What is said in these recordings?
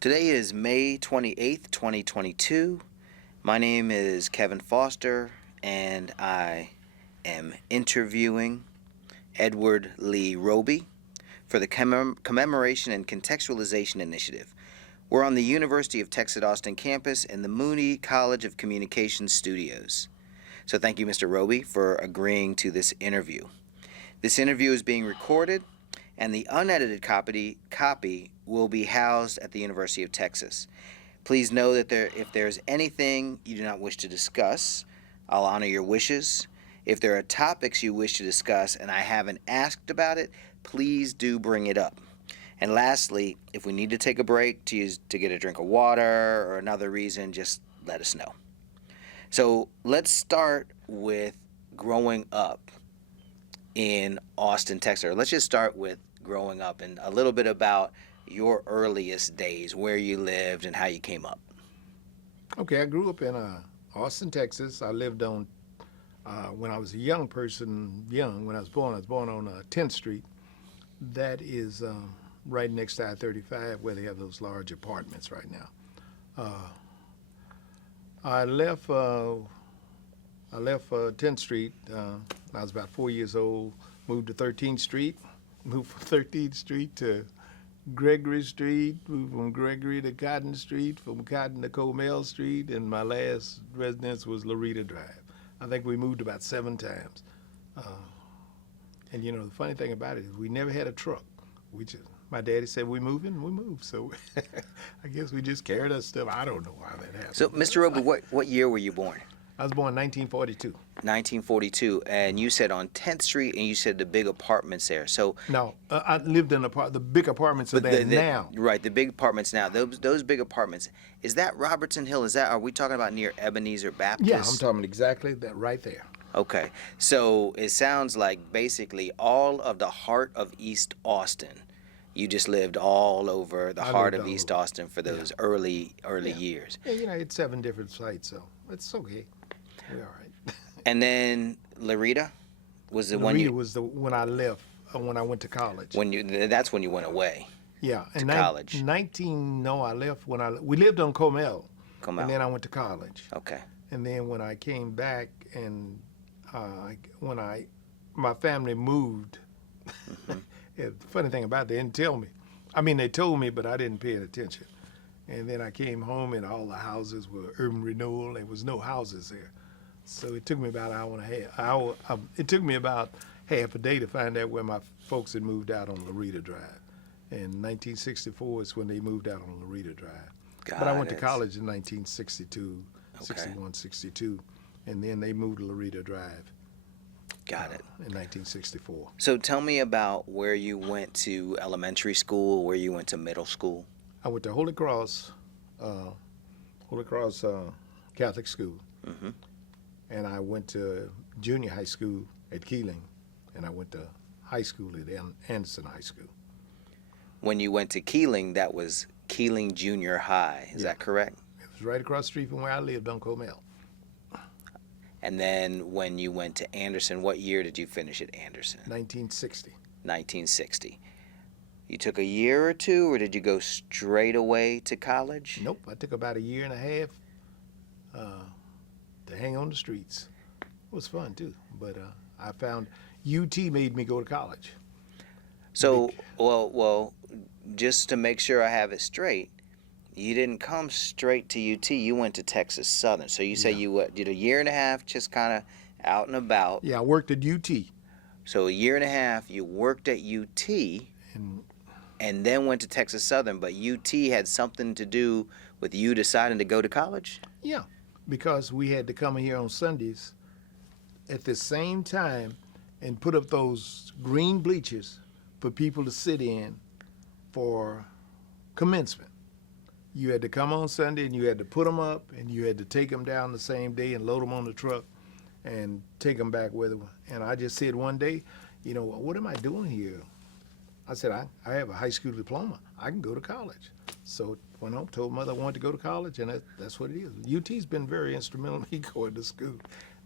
Today is May 28th, 2022. My name is Kevin Foster, and I am interviewing Edward Lee Roby for the Commemoration and Contextualization Initiative. We're on the University of Texas at Austin campus in the Mooney College of Communications studios. So thank you, Mr. Roby, for agreeing to this interview. This interview is being recorded, and the unedited copy will be housed at the University of Texas. Please know that if there's anything you do not wish to discuss, I'll honor your wishes. If there are topics you wish to discuss and I haven't asked about it, please do bring it up. And lastly, if we need to take a break to get a drink of water or another reason, just let us know. So let's start with growing up in Austin, Texas. Or let's just start with growing up and a little bit about your earliest days, where you lived and how you came up. Okay, I grew up in Austin, Texas. I lived on, when I was a young person, when I was born on 10th Street. That is right next to I-35 where they have those large apartments right now. I left 10th Street. I was about 4 years old, moved to 13th Street, moved from 13th Street to Gregory Street, moved from Gregory to Cotton Street, from Cotton to Comel Street, and my last residence was Loretta Drive. I think we moved about 7 times. And you know, the funny thing about it is we never had a truck. My daddy said, we moving, we moved. So I guess we just carried our stuff. I don't know how that happened. So, Mr. Roby, what year were you born? I was born in 1942. 1942, and you said on 10th Street, and you said the big apartments there. So no, I lived in the big apartments are there now. Right, the big apartments now. Those big apartments. Is that Robertson Hill? Are we talking about near Ebenezer Baptist? Yeah, I'm talking exactly that right there. Okay, so it sounds like basically all of the heart of East Austin. You just lived all over the heart of East Austin for those early years. Yeah, you know, it's 7 different sites, so it's okay. We're all right. And then Loretta was the one. Loretta was when I left, when I went to college. That's when you went away. Yeah, to college. I left we lived on Comel, and then I went to college. Okay. And then when I came back, and my family moved. Mm-hmm. The funny thing about it, they didn't tell me. I mean, they told me, but I didn't pay attention. And then I came home, and all the houses were urban renewal. There was no houses there. So it took me about an hour and a half. It took me about half a day to find out where my folks had moved out on Loretta Drive. And 1964 is when they moved out on Loretta Drive. But I went to college in 1962, 61, 62, and then they moved to Loretta Drive. Got it. In 1964. So tell me about where you went to elementary school, where you went to middle school. I went to Holy Cross Catholic School. Mm-hmm. And I went to junior high school at Keeling, and I went to high school at Anderson High School. When you went to Keeling, that was Keeling Junior High. Is that correct? It was right across the street from where I lived on Comel. And then when you went to Anderson, what year did you finish at Anderson? 1960. 1960. You took a year or two, or did you go straight away to college? Nope, I took about a year and a half to hang on the streets. It was fun too, but I found UT made me go to college. So, well, just to make sure I have it straight, you didn't come straight to UT. You went to Texas Southern. So you say you did a year and a half just kind of out and about. Yeah, I worked at UT. So a year and a half, you worked at UT and then went to Texas Southern. But UT had something to do with you deciding to go to college? Yeah, because we had to come here on Sundays at the same time and put up those green bleachers for people to sit in for commencement. You had to come on Sunday, and you had to put them up, and you had to take them down the same day and load them on the truck and take them back with them. And I just said one day, you know, what am I doing here? I said, I have a high school diploma. I can go to college. So went home, told mother I wanted to go to college, and that's what it is. UT's been very instrumental in me going to school.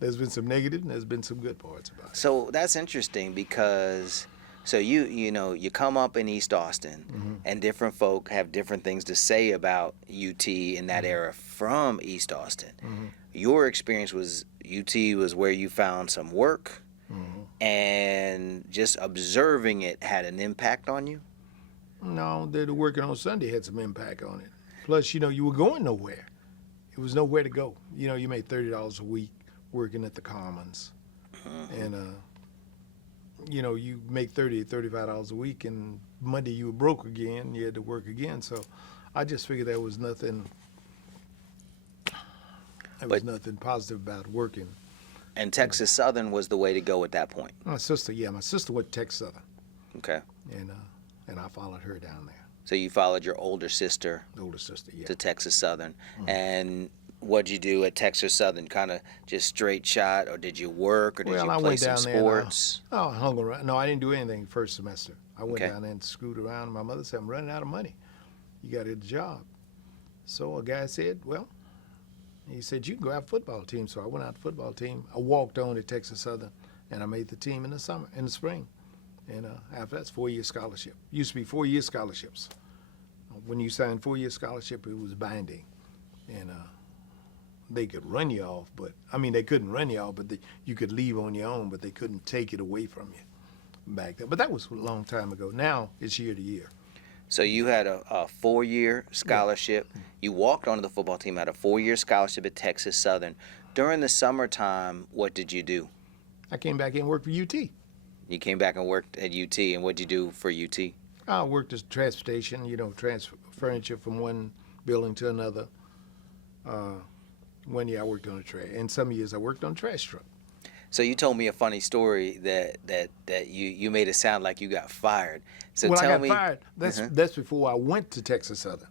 There's been some negative, and there's been some good parts about it. So that's interesting because So you come up in East Austin, Mm-hmm. and different folk have different things to say about UT in that era from East Austin. Mm-hmm. Your experience was UT was where you found some work, Mm-hmm. and just observing it had an impact on you. No, the working on Sunday had some impact on it. Plus, you were going nowhere. It was nowhere to go. You made $30 a week working at the Commons, and you make $35 a week, and Monday you were broke again. You had to work again. So, I just figured there was nothing. There was nothing positive about working. And Texas Southern was the way to go at that point. My sister went to Texas Southern, Okay. and I followed her down there. So you followed your older sister The older sister, yeah. to Texas Southern. And what'd you do at Texas Southern? Kind of just straight shot, or did you work, or did Well, you I play went some down there and sports? I hung around. No, I didn't do anything first semester. I went Okay. down there and screwed around. My mother said, I'm running out of money. You got to get a job. So a guy said, well, he said, you can go have a football team. So I went out to football team. I walked on to Texas Southern, and I made the team in the spring. And after that's 4-year scholarship. Used to be 4-year scholarships. When you signed 4-year scholarship, it was binding. And they could run you off, they couldn't run you off, but you could leave on your own, but they couldn't take it away from you back then. But that was a long time ago. Now it's year to year. So you had a 4-year scholarship. You walked onto the football team, had a 4-year scholarship at Texas Southern. During the summertime, what did you do? I came back and worked for UT. You came back and worked at UT, and what did you do for UT? I worked as transportation, transfer furniture from one building to another. 1 year I worked on a trash, and some years I worked on a trash truck. So you told me a funny story that you made it sound like you got fired. So Well, tell I got me. fired. That's before I went to Texas Southern.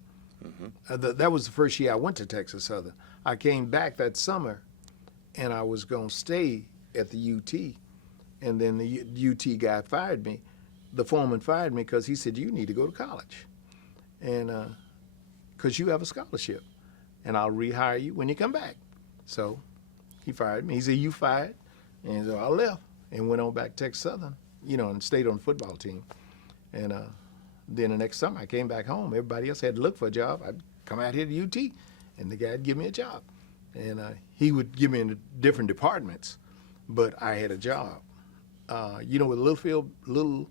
That was the first year I went to Texas Southern. I came back that summer, and I was going to stay at the UT, and then the UT guy fired me. The foreman fired me because he said, you need to go to college, and because you have a scholarship, and I'll rehire you when you come back. So he fired me. He said, you fired. And so I left and went on back to Texas Southern, and stayed on the football team. And then the next summer I came back home. Everybody else had to look for a job. I'd come out here to UT, and the guy'd give me a job. And he would give me in different departments, but I had a job. Where Little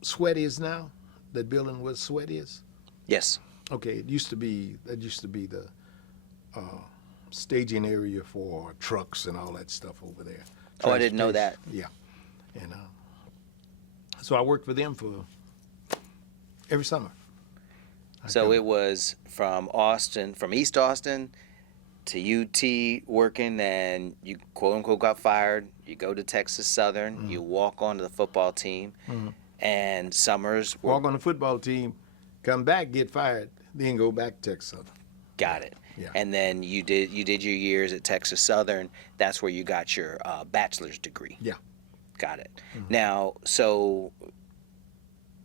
Sweat is now? That building where Sweat is? Yes. Okay, that used to be the staging area for trucks and all that stuff over there. Oh, I didn't know that. Yeah, and so I worked for them for every summer. So it was from East Austin to UT working, and you quote unquote got fired. You go to Texas Southern. You walk onto the football team, and summers were, Walk on the football team, come back, get fired, then go back to Texas Southern. got it. Yeah. And then you did your years at Texas Southern. That's where you got your bachelor's degree. Yeah. Got it. Now, so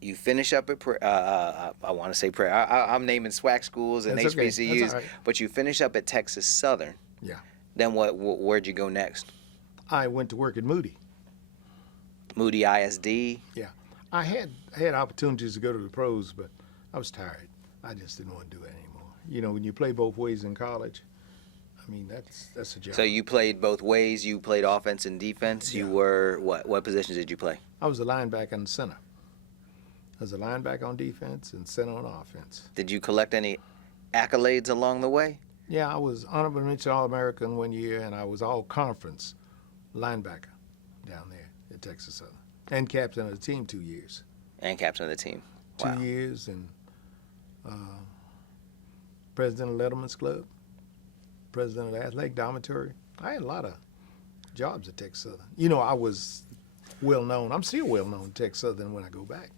you finish up at I want to say I'm naming SWAC schools and That's okay. HBCUs, That's all right. but you finish up at Texas Southern. Yeah. Then where'd you go next? I went to work at Moody. Moody ISD. Yeah. I had opportunities to go to the pros, but I was tired. I just didn't want to do it anymore. When you play both ways in college, that's a job. So you played both ways. You played offense and defense. Yeah. You were what positions did you play? I was a linebacker and center. I was a linebacker on defense and center on offense. Did you collect any accolades along the way? Yeah, I was honorable mention All-American 1 year, and I was all-conference linebacker down there at Texas Southern, and captain of the team 2 years. And captain of the team. 2 Wow. years, and president of Letterman's Club, president of the Athletic Dormitory. I had a lot of jobs at Texas Southern. I was well known. I'm still well known at Texas Southern when I go back.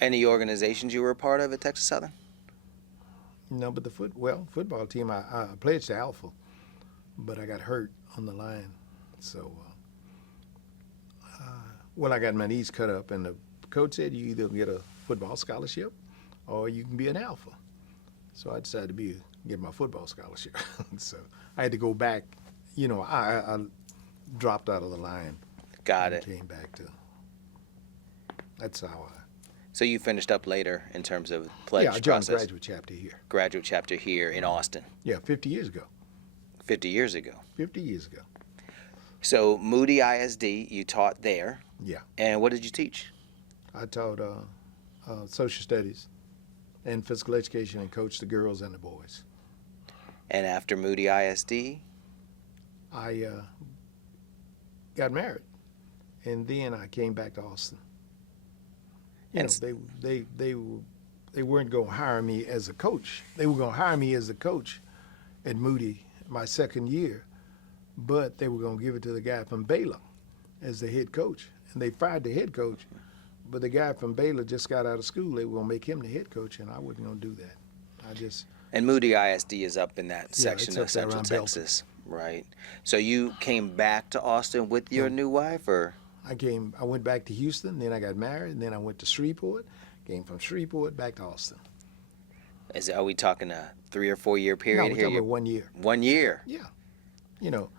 Any organizations you were a part of at Texas Southern? No, but the football team, I pledged to Alpha, but I got hurt on the line. So, I got my knees cut up, and the coach said you either get a football scholarship or you can be an Alpha. So I decided to get my football scholarship. So I had to go back. I dropped out of the line. Got and it. Came back to That's how I. So you finished up later in terms of pledge Yeah, I joined process. graduate chapter here. Graduate chapter here in Austin. Yeah, 50 years ago. 50 years ago. 50 years ago. So Moody ISD, you taught there. Yeah. And what did you teach? I taught social studies and physical education and coached the girls and the boys. And after Moody ISD? I got married, and then I came back to Austin. You know, they weren't going to hire me as a coach. They were going to hire me as a coach at Moody my second year, but they were going to give it to the guy from Baylor as the head coach. And they fired the head coach, but the guy from Baylor just got out of school. They were going to make him the head coach, and I wasn't going to do that. And Moody ISD is up in that section it's of up there Central around Texas, right? So you came back to Austin with your new wife, or? I went back to Houston, then I got married, and then I went to Shreveport, came from Shreveport back to Austin. Are we talking a 3 or 4 year period No, we're here? talking about 1 year. 1 year? Yeah. You know,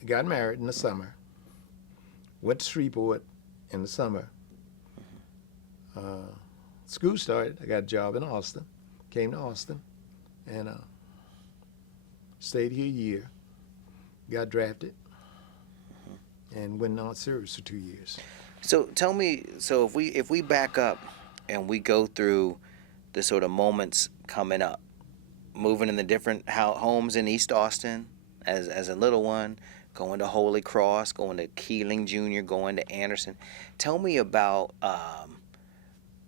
I got married in the summer, went to Shreveport in the summer. School started, I got a job in Austin, came to Austin, and stayed here a year, got drafted, and went on service for 2 years. So tell me, so if we back up and we go through the sort of moments coming up, moving in the different homes in East Austin as a little one, going to Holy Cross, going to Keeling Jr., going to Anderson. Tell me about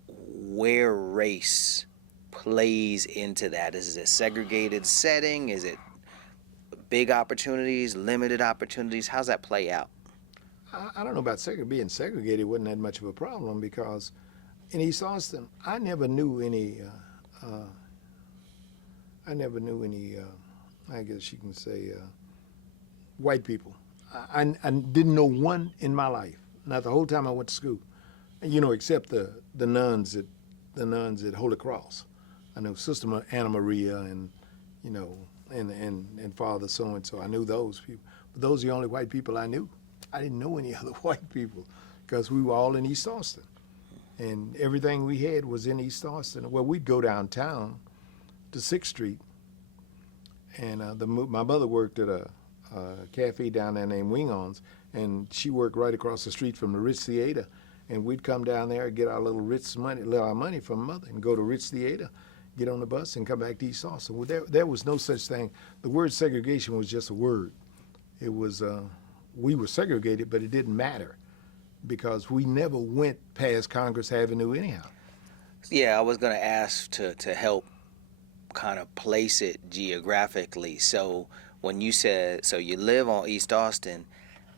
where race plays into that. Is it a segregated setting? Is it big opportunities, limited opportunities? How's that play out? I don't know about being segregated. It wasn't that much of a problem because in East Austin, I never knew any. I guess you can say, white people. I didn't know one in my life. Not the whole time I went to school, you know, except the nuns at Holy Cross. I know Sister Anna Maria and, you know, and Father so and so. I knew those people, but those are the only white people I knew. I didn't know any other white people because we were all in East Austin, and everything we had was in East Austin. Well, we'd go downtown to 6th Street, and my mother worked at a cafe down there named Wing On's, and she worked right across the street from the Ritz Theater, and we'd come down there and get our little Ritz money, our money from Mother, and go to Ritz Theater, get on the bus, and come back to East Austin. Well, there was no such thing. The word segregation was just a word. It was we were segregated, but it didn't matter because we never went past Congress Avenue anyhow. Yeah, I was going to ask to help kind of place it geographically. So when you said, so you live on East Austin,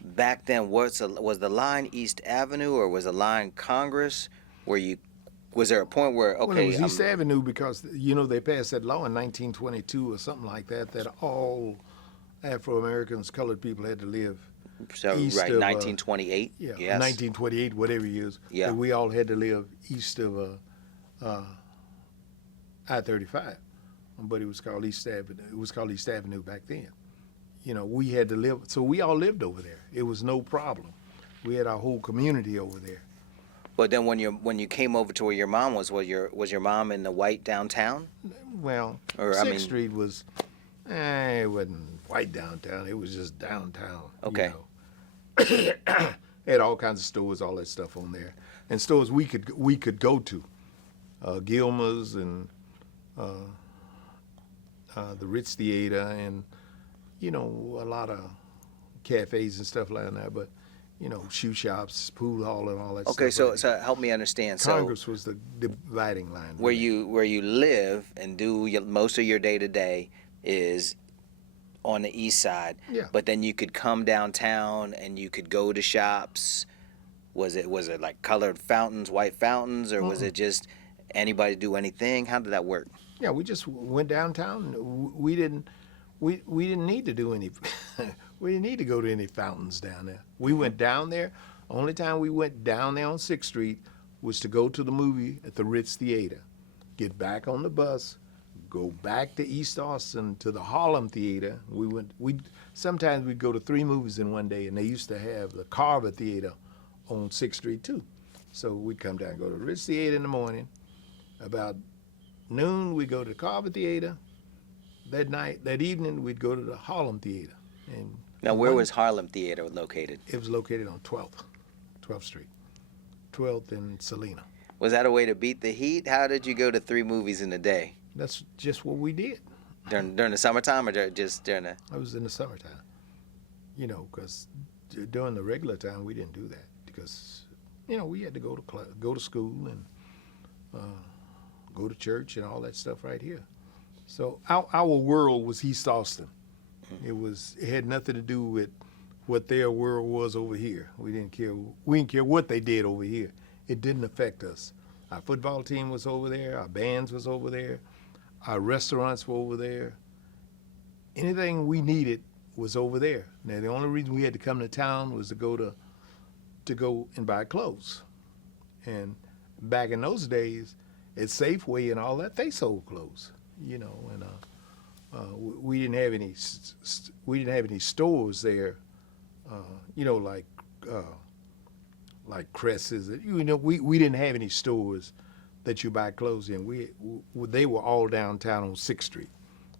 back then was the line East Avenue or was the line Congress? Was there a point where, okay. Well, it was East Avenue because, you know, they passed that law in 1922 or something like that, that all Afro-Americans, colored people had to live east right, of, 1928? Yeah, Yes. 1928, whatever years. Yeah. That we all had to live east of I-35, but it was called East Avenue. It was called East Avenue back then. You know, we had to live, so we all lived over there. It was no problem. We had our whole community over there. But then when you came over to where your mom was your mom in the white downtown? Well, Or, 6th Street was, it wasn't white downtown. It was just downtown. Okay. You know. Had all kinds of stores, all that stuff on there, and stores we could go to, Gilmer's and the Ritz Theater, and you know, a lot of cafes and stuff like that. But you know, shoe shops, pool hall, and all that. Okay, stuff. so help me understand. Congress was the dividing line. Where you live and do most of your day to day is on the east side. Yeah. But then you could come downtown and you could go to shops. Was it like colored fountains, white fountains, or was it just anybody do anything? How did that work? Yeah, we just went downtown. We didn't need to do any. We didn't need to go to any fountains down there. We went down there. Only time we went down there on 6th Street was to go to the movie at the Ritz Theater, get back on the bus, go back to East Austin to the Harlem Theater. Sometimes we'd go to 3 movies in one day, and they used to have the Carver Theater on 6th Street too. So we'd come down, go to the Ritz Theater in the morning. About noon, we'd go to the Carver Theater. That evening, we'd go to the Harlem Theater. And Now, where was Harlem Theater located? It was located on 12th Street, 12th and Salina. Was that a way to beat the heat? How did you go to 3 movies in a day? That's just what we did. During the summertime, or just during the? I was in the summertime, because during the regular time we didn't do that because, we had to go to school and go to church and all that stuff right here. So our world was East Austin. It had nothing to do with what their world was over here. We didn't care what they did over here. It didn't affect us. Our football team was over there. Our bands was over there. Our restaurants were over there. Anything we needed was over there. Now, the only reason we had to come to town was to go and buy clothes. And back in those days, at Safeway and all that, they sold clothes, and we didn't have any stores there, like Cress's. We didn't have any stores that you buy clothes in. They were all downtown on 6th Street,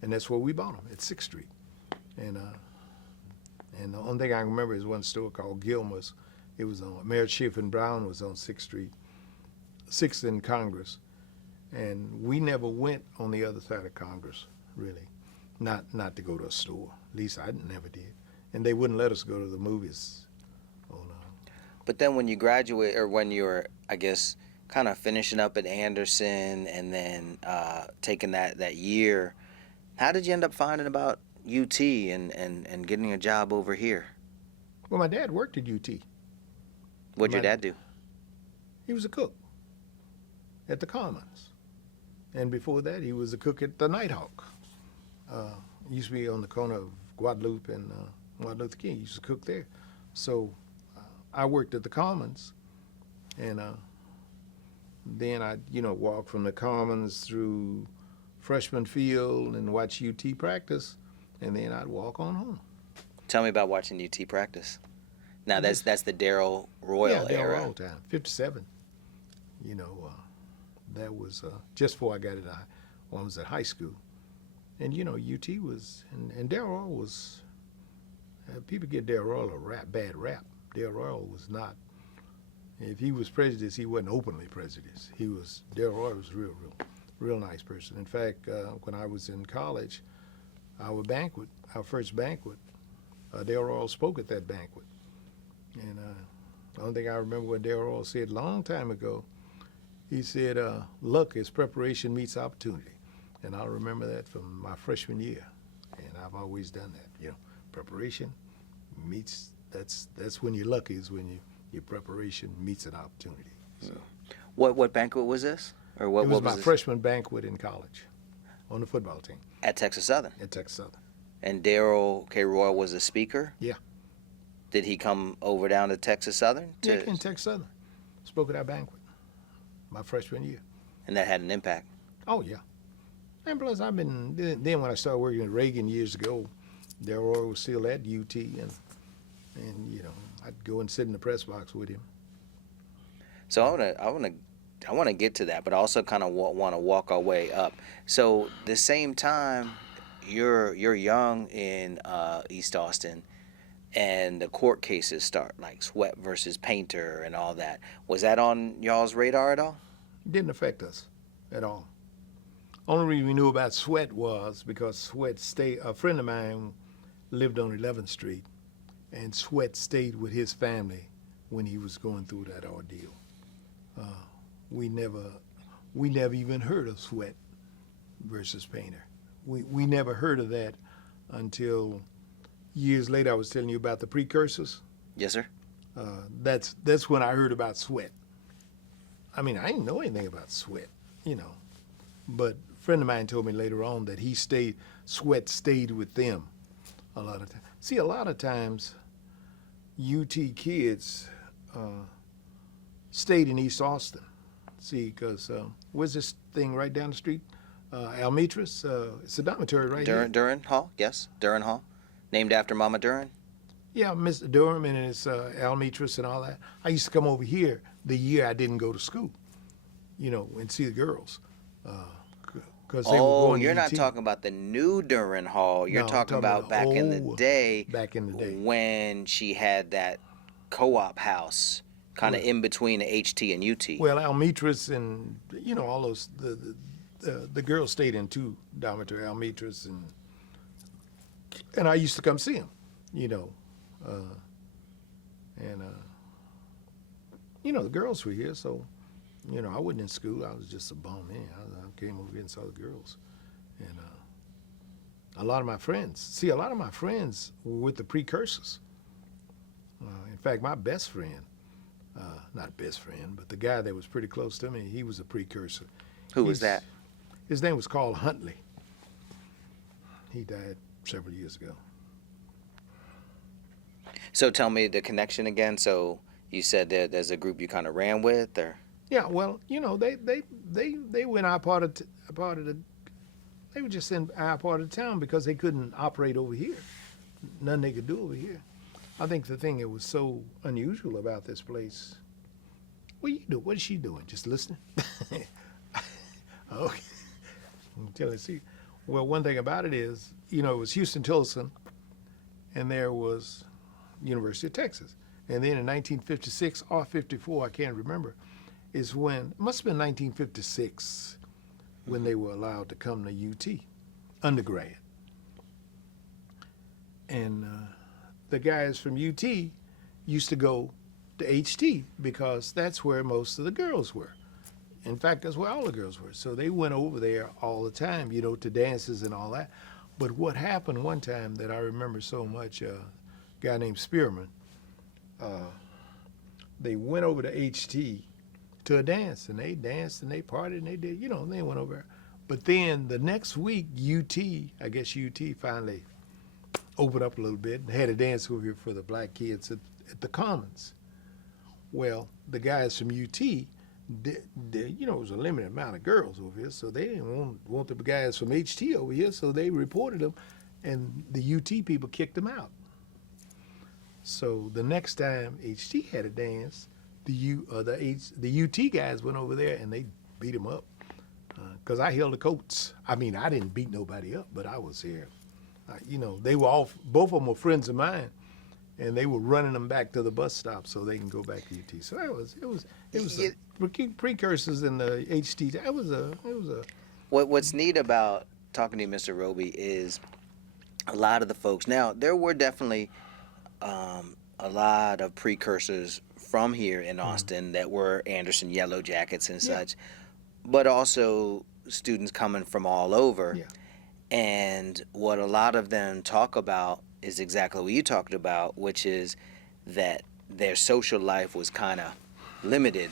and that's where we bought them, at 6th Street. And the only thing I can remember is one store called Gilmer's. It was on Merritt Schiff and Brown was on 6th Street, 6th and Congress, and we never went on the other side of Congress, really, not to go to a store. At least I never did, and they wouldn't let us go to the movies. But then when you graduate, or when you were, I guess, kind of finishing up at Anderson and then taking that year, how did you end up finding about UT and getting a job over here? Well, my dad worked at UT. What'd your dad do? He was a cook at the Commons. And before that, he was a cook at the Nighthawk. He used to be on the corner of Guadalupe and Martin Luther King. He used to cook there. So I worked at the Commons, and then I'd, walk from the Commons through Freshman Field and watch UT practice, and then I'd walk on home. Tell me about watching UT practice. Now, that's the Darrell Royal era. Yeah, Darrell time, 57. That was just before I got into when I was at high school. And, UT was, and Darrell was, people get Darrell a bad rap. Darrell was not, if he was prejudiced, he wasn't openly prejudiced. Darrell was real nice person. In fact, when I was in college, our first banquet, Darrell spoke at that banquet. And the only thing I remember what Darrell said a long time ago, he said, luck is preparation meets opportunity. And I remember that from my freshman year. And I've always done that, preparation meets, that's when you're lucky, is when your preparation meets an opportunity. So, What banquet was this? Or what it was was my freshman banquet in college on the football team. At Texas Southern? At Texas Southern. And Darrell K. Roy was a speaker? Yeah. Did he come over down to Texas Southern? Yeah, in Texas Southern. Spoke at our banquet my freshman year. And that had an impact? Oh, yeah. And plus, then when I started working at Reagan years ago, Darrell was still at UT, and I'd go and sit in the press box with him. So I want to get to that, but I also kind of want to walk our way up. So the same time, you're young in East Austin, and the court cases start, like Sweat versus Painter and all that. Was that on y'all's radar at all? It didn't affect us at all. Only reason we knew about Sweat was because Sweat a friend of mine lived on 11th Street, and Sweat stayed with his family when he was going through that ordeal. We never even heard of Sweat versus Painter. We never heard of that until years later. I was telling you about the precursors. Yes, sir. That's when I heard about Sweat. I mean, I didn't know anything about Sweat, but a friend of mine told me later on that Sweat stayed with them a lot of times. See, a lot of times UT kids stayed in East Austin. See, because where's this thing right down the street? Almetris. It's a dormitory right here. Durham Hall, yes. Durham Hall. Named after Mama Durham? Yeah, Mr. Durham, and it's Almetris and all that. I used to come over here the year I didn't go to school, and see the girls. Because they were Oh, going to you're UT. not talking about the new Duran Hall. You're No, I'm talking talking about about back in the old- day. back in the day. When she had that co-op house, kind of Well- in between the HT and UT. Well, Almetris and all those the girls stayed in two dormitory, Almetris, and I used to come see them, and the girls were here, so I wasn't in school. I was just a bum in. I came over here and saw the girls, and a lot of my friends were with the precursors. In fact, my best friend. Not best friend, but the guy that was pretty close to me, he was a precursor. Who was that? His name was Carl Huntley. He died several years ago. So tell me the connection again. So you said that there's a group you kind of ran with, or? Yeah, well, they were in our part of they were just in our part of town because they couldn't operate over here. Nothing they could do over here. I think the thing that was so unusual about this place. What you do? What is she doing? Just listening? Okay. I'm telling you. See, well, one thing about it is, it was Houston Tillotson, and there was University of Texas, and then in 1956 or 54, I can't remember, is when it must have been 1956 when they were allowed to come to UT undergrad, and. The guys from UT used to go to HT because that's where most of the girls were. In fact, that's where all the girls were. So they went over there all the time, to dances and all that. But what happened one time that I remember so much, a guy named Spearman, they went over to HT to a dance, and they danced and they partied and they did, they went over there. But then the next week, I guess UT finally opened up a little bit and had a dance over here for the black kids at the Commons. Well, the guys from UT, it was a limited amount of girls over here, so they didn't want the guys from HT over here, so they reported them, and the UT people kicked them out. So the next time HT had a dance, the UT guys went over there and they beat them up because I held the coats. I mean, I didn't beat nobody up, but I was here. They were both of them were friends of mine, and they were running them back to the bus stop so they can go back to UT. So it was precursors in the HT. It was a. What's neat about talking to you, Mr. Roby, is a lot of the folks. Now there were definitely a lot of precursors from here in Austin that were Anderson Yellow Jackets and such, but also students coming from all over. Yeah. And what a lot of them talk about is exactly what you talked about, which is that their social life was kind of limited.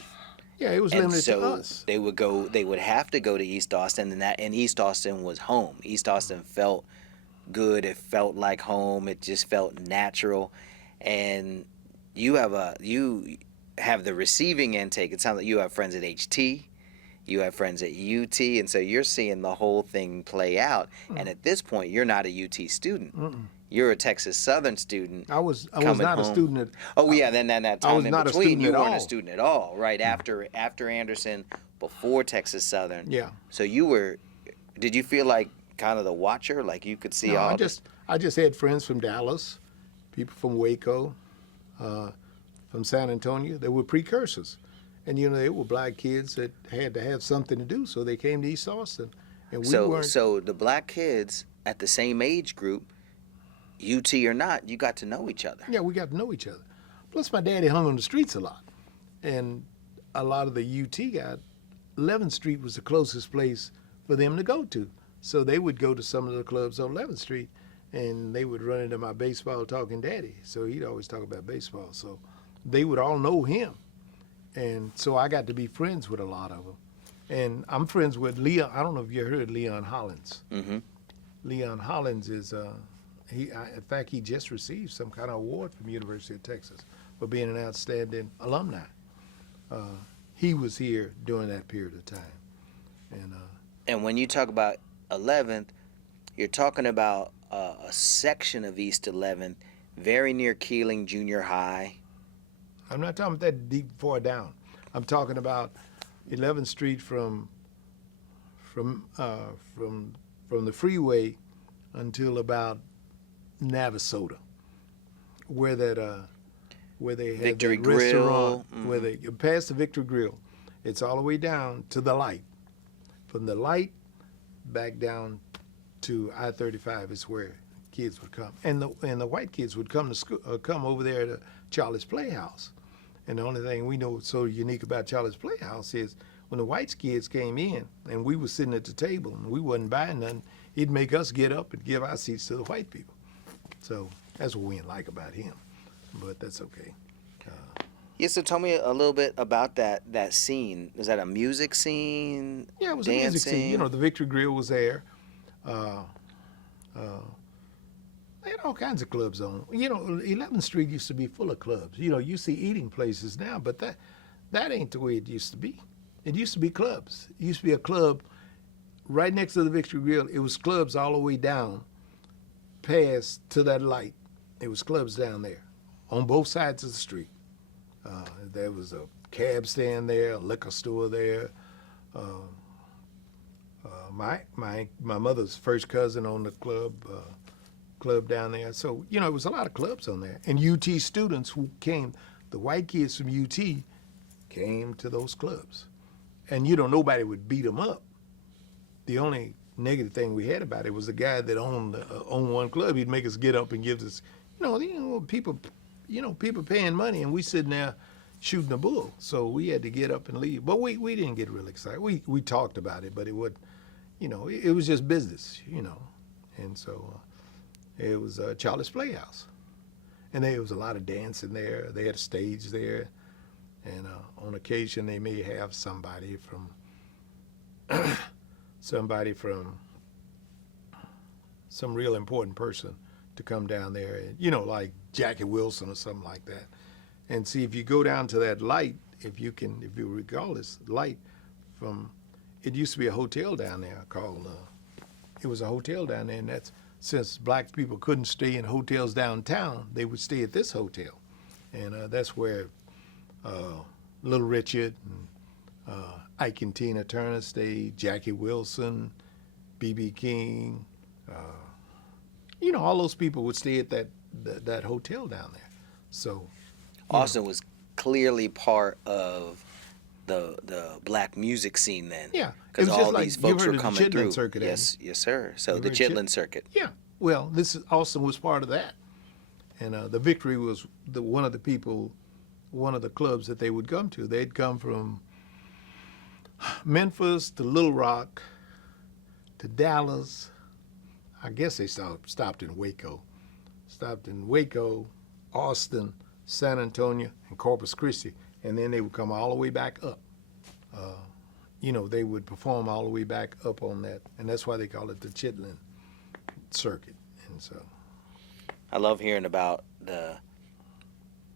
Yeah, it was And limited so to us. they would have to go to East Austin, and East Austin was home. East Austin felt good. It felt like home. It just felt natural. And you have the receiving intake. It sounds like you have friends at HT. You have friends at UT, and so you're seeing the whole thing play out. And at this point, you're not a UT student. You're a Texas Southern student. I was not coming a home. student at. Oh yeah, then that I time was in not a between, student you at weren't all. a student at all, right? After Anderson, before Texas Southern. Yeah. So you were. Did you feel like kind of the watcher, like you could see No, all? I just had friends from Dallas, people from Waco, from San Antonio. They were precursors. And they were black kids that had to have something to do, so they came to East Austin. And we weren't. So the black kids at the same age group, UT or not, you got to know each other. Yeah, we got to know each other. Plus, my daddy hung on the streets a lot, and a lot of the UT guys, 11th Street was the closest place for them to go to. So they would go to some of the clubs on 11th Street, and they would run into my baseball talking daddy. So he'd always talk about baseball. So they would all know him. And so I got to be friends with a lot of them. And I'm friends with Leon. I don't know if you heard Leon Hollins. Mm-hmm. Leon Hollins is, in fact, he just received some kind of award from University of Texas for being an outstanding alumni. He was here during that period of time. And when you talk about 11th, you're talking about a section of East 11th, very near Keeling Junior High. I'm not talking about that deep far down. I'm talking about 11th Street from the freeway until about Navasota, where they have Victory that Grill. restaurant, Mhm. where they past the Victory Grill. It's all the way down to the light. From the light back down to I-35 is where kids would come, and the white kids would come to school, come over there to Charlie's Playhouse. And the only thing we know so unique about Charlie's Playhouse is when the white kids came in and we were sitting at the table and we wasn't buying nothing, he'd make us get up and give our seats to the white people. So that's what we didn't like about him, but that's okay. Yeah, so tell me a little bit about that scene. Is that a music scene? Yeah, it was dancing? a music scene. You know, the Victory Grill was there. They had all kinds of clubs on. You know, 11th Street used to be full of clubs. You know, you see eating places now, but that ain't the way it used to be. It used to be clubs. It used to be a club right next to the Victory Grill. It was clubs all the way down past to that light. It was clubs down there on both sides of the street. There was a cab stand there, a liquor store there. My mother's first cousin owned the club down there. So, you know, it was a lot of clubs on there. And UT students who came, the white kids from UT came to those clubs. And, you know, nobody would beat them up. The only negative thing we had about it was the guy that owned one club. He'd make us get up and give us, people paying money, and we sitting there shooting a bull. So we had to get up and leave. But we didn't get really excited. We talked about it, but it would, it was just business, And so it was Charlie's Playhouse. And there was a lot of dancing there. They had a stage there. And on occasion, they may have somebody from some real important person to come down there, like Jackie Wilson or something like that. And see, if you go down to that light, if you recall this light it used to be a hotel down there it was a hotel down there, and that's, since black people couldn't stay in hotels downtown, they would stay at this hotel. And that's where Little Richard and Ike and Tina Turner stayed, Jackie Wilson, B.B. King, all those people would stay at that hotel down there. So Austin was clearly part of the black music scene then. Yeah, because all like, these folks were coming Chitlin through. Circuit, yes, sir. So the Chitlin Circuit. Yeah, well, Austin was part of that, and the Victory was one of the clubs that they would come to. They'd come from Memphis to Little Rock to Dallas. I guess they stopped in Waco. Austin, San Antonio, and Corpus Christi, and then they would come all the way back up. They would perform all the way back up on that, and that's why they call it the Chitlin Circuit. And so, I love hearing about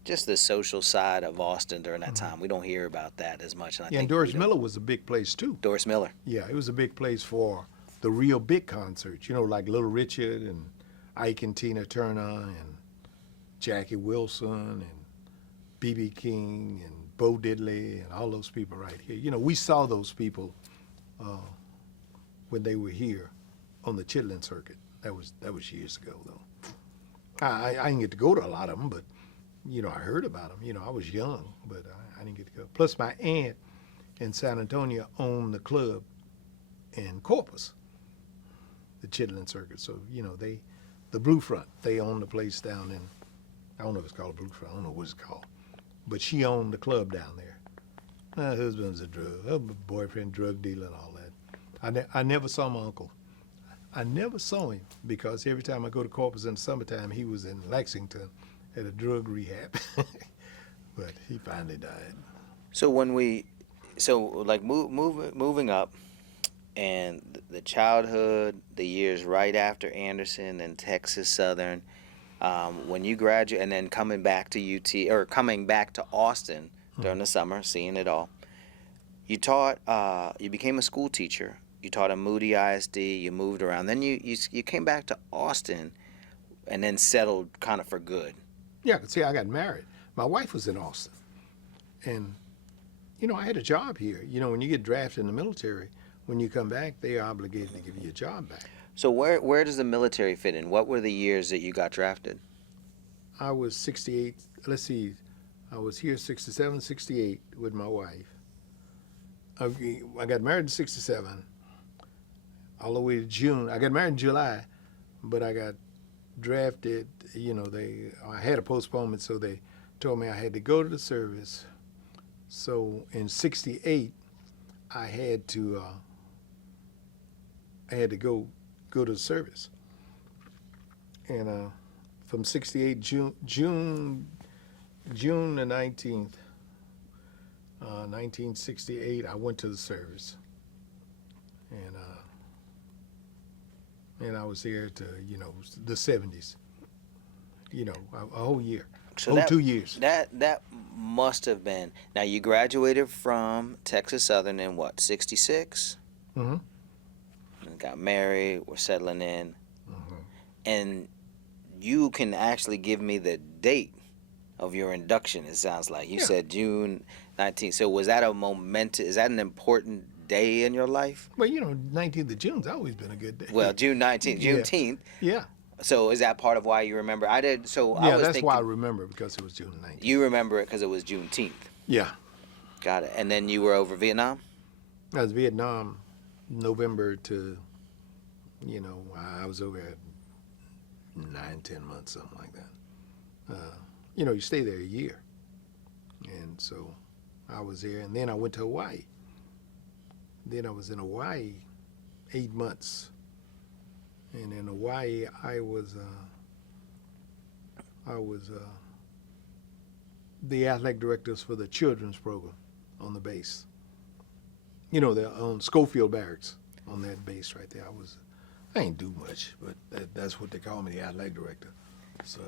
just the social side of Austin during that time. We don't hear about that as much. And and Doris Miller was a big place too. Doris Miller. Yeah, it was a big place for the real big concerts, like Little Richard and Ike and Tina Turner and Jackie Wilson and B.B. King and Bo Diddley and all those people right here. We saw those people when they were here on the Chitlin Circuit. That was years ago, though. I didn't get to go to a lot of them, but, I heard about them. I was young, but I didn't get to go. Plus, my aunt in San Antonio owned the club in Corpus, the Chitlin Circuit. So, the Blue Front, they owned the place down in, I don't know if it's called Blue Front, I don't know what it's called. But she owned the club down there. Her husband was her boyfriend, drug dealer and all that. I never saw my uncle. I never saw him because every time I go to Corpus in the summertime, he was in Lexington at a drug rehab. But he finally died. So moving up, and the childhood, the years right after Anderson and Texas Southern, when you graduate, and then coming back to UT or coming back to Austin during the summer, seeing it all, you taught. You became a school teacher. You taught at Moody ISD. You moved around. Then you came back to Austin, and then settled kind of for good. Yeah, see, I got married. My wife was in Austin, and I had a job here. When you get drafted in the military, when you come back, they are obligated to give you a job back. So where does the military fit in? What were the years that you got drafted? I was 68. Let's see. I was here 67, 68 with my wife. I got married in 67 all the way to June. I got married in July, but I got drafted. I had a postponement, so they told me I had to go to the service. So in 68, I had to go to the service. And from 68 June the 19th, 1968, I went to the service, and I was there to the 70s, a whole year, So 2 years. That must have been. Now you graduated from Texas Southern in what, 66? Mm-hmm. And got married. We're settling in, Mm-hmm. and you can actually give me the date of your induction. It sounds like you said June 19th. So was that a momentous? Is that an important day in your life? Well, 19th of June's always been a good day. Well, June 19th, Yeah. Juneteenth. Yeah. So is that part of why you remember? I did. So I Yeah, was that's thinking why I remember, because it was June 19th. you remember it because it was Juneteenth. Yeah. Got it. And then you were over Vietnam. I was Vietnam, November to, I was over at 9-10 months, something like that. You stay there a year. And so I was there, and then I went to Hawaii. Then I was in Hawaii 8 months. And in Hawaii, I was the athletic directors for the children's program on the base. They're on Schofield Barracks on that base right there. I ain't do much, but that's what they call me, the athletic director. So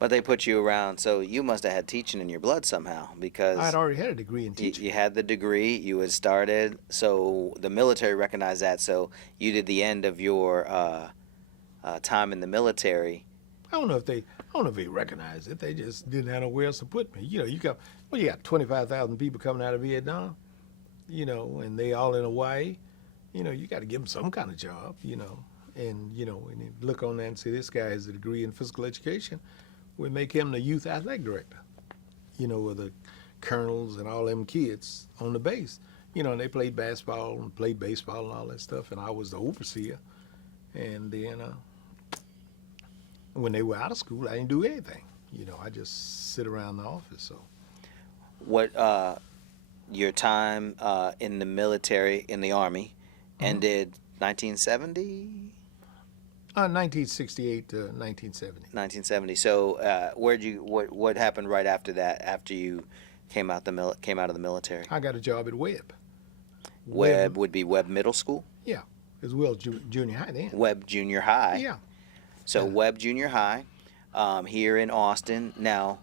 But they put you around, so you must have had teaching in your blood somehow, because I'd already had a degree in teaching. you had the degree, you had started, so the military recognized that, so you did the end of your time in the military. I don't know if they recognized it. They just didn't have nowhere else to put me. You got 25,000 people coming out of Vietnam, and they all in Hawaii. You got to give them some kind of job, and you look on that and say, this guy has a degree in physical education. We make him the youth athletic director, with the colonels and all them kids on the base. And they played basketball and played baseball and all that stuff, and I was the overseer. And then when they were out of school, I didn't do anything. I just sit around the office. So What your time in the military, in the Army, ended 1970? 1968 to 1970. 1970. So what happened right after that, after you came out of the military? I got a job at Webb. Webb would be Webb Middle School? Yeah, as well junior high then. Webb Junior High. Yeah. So Webb Junior High, here in Austin. Now,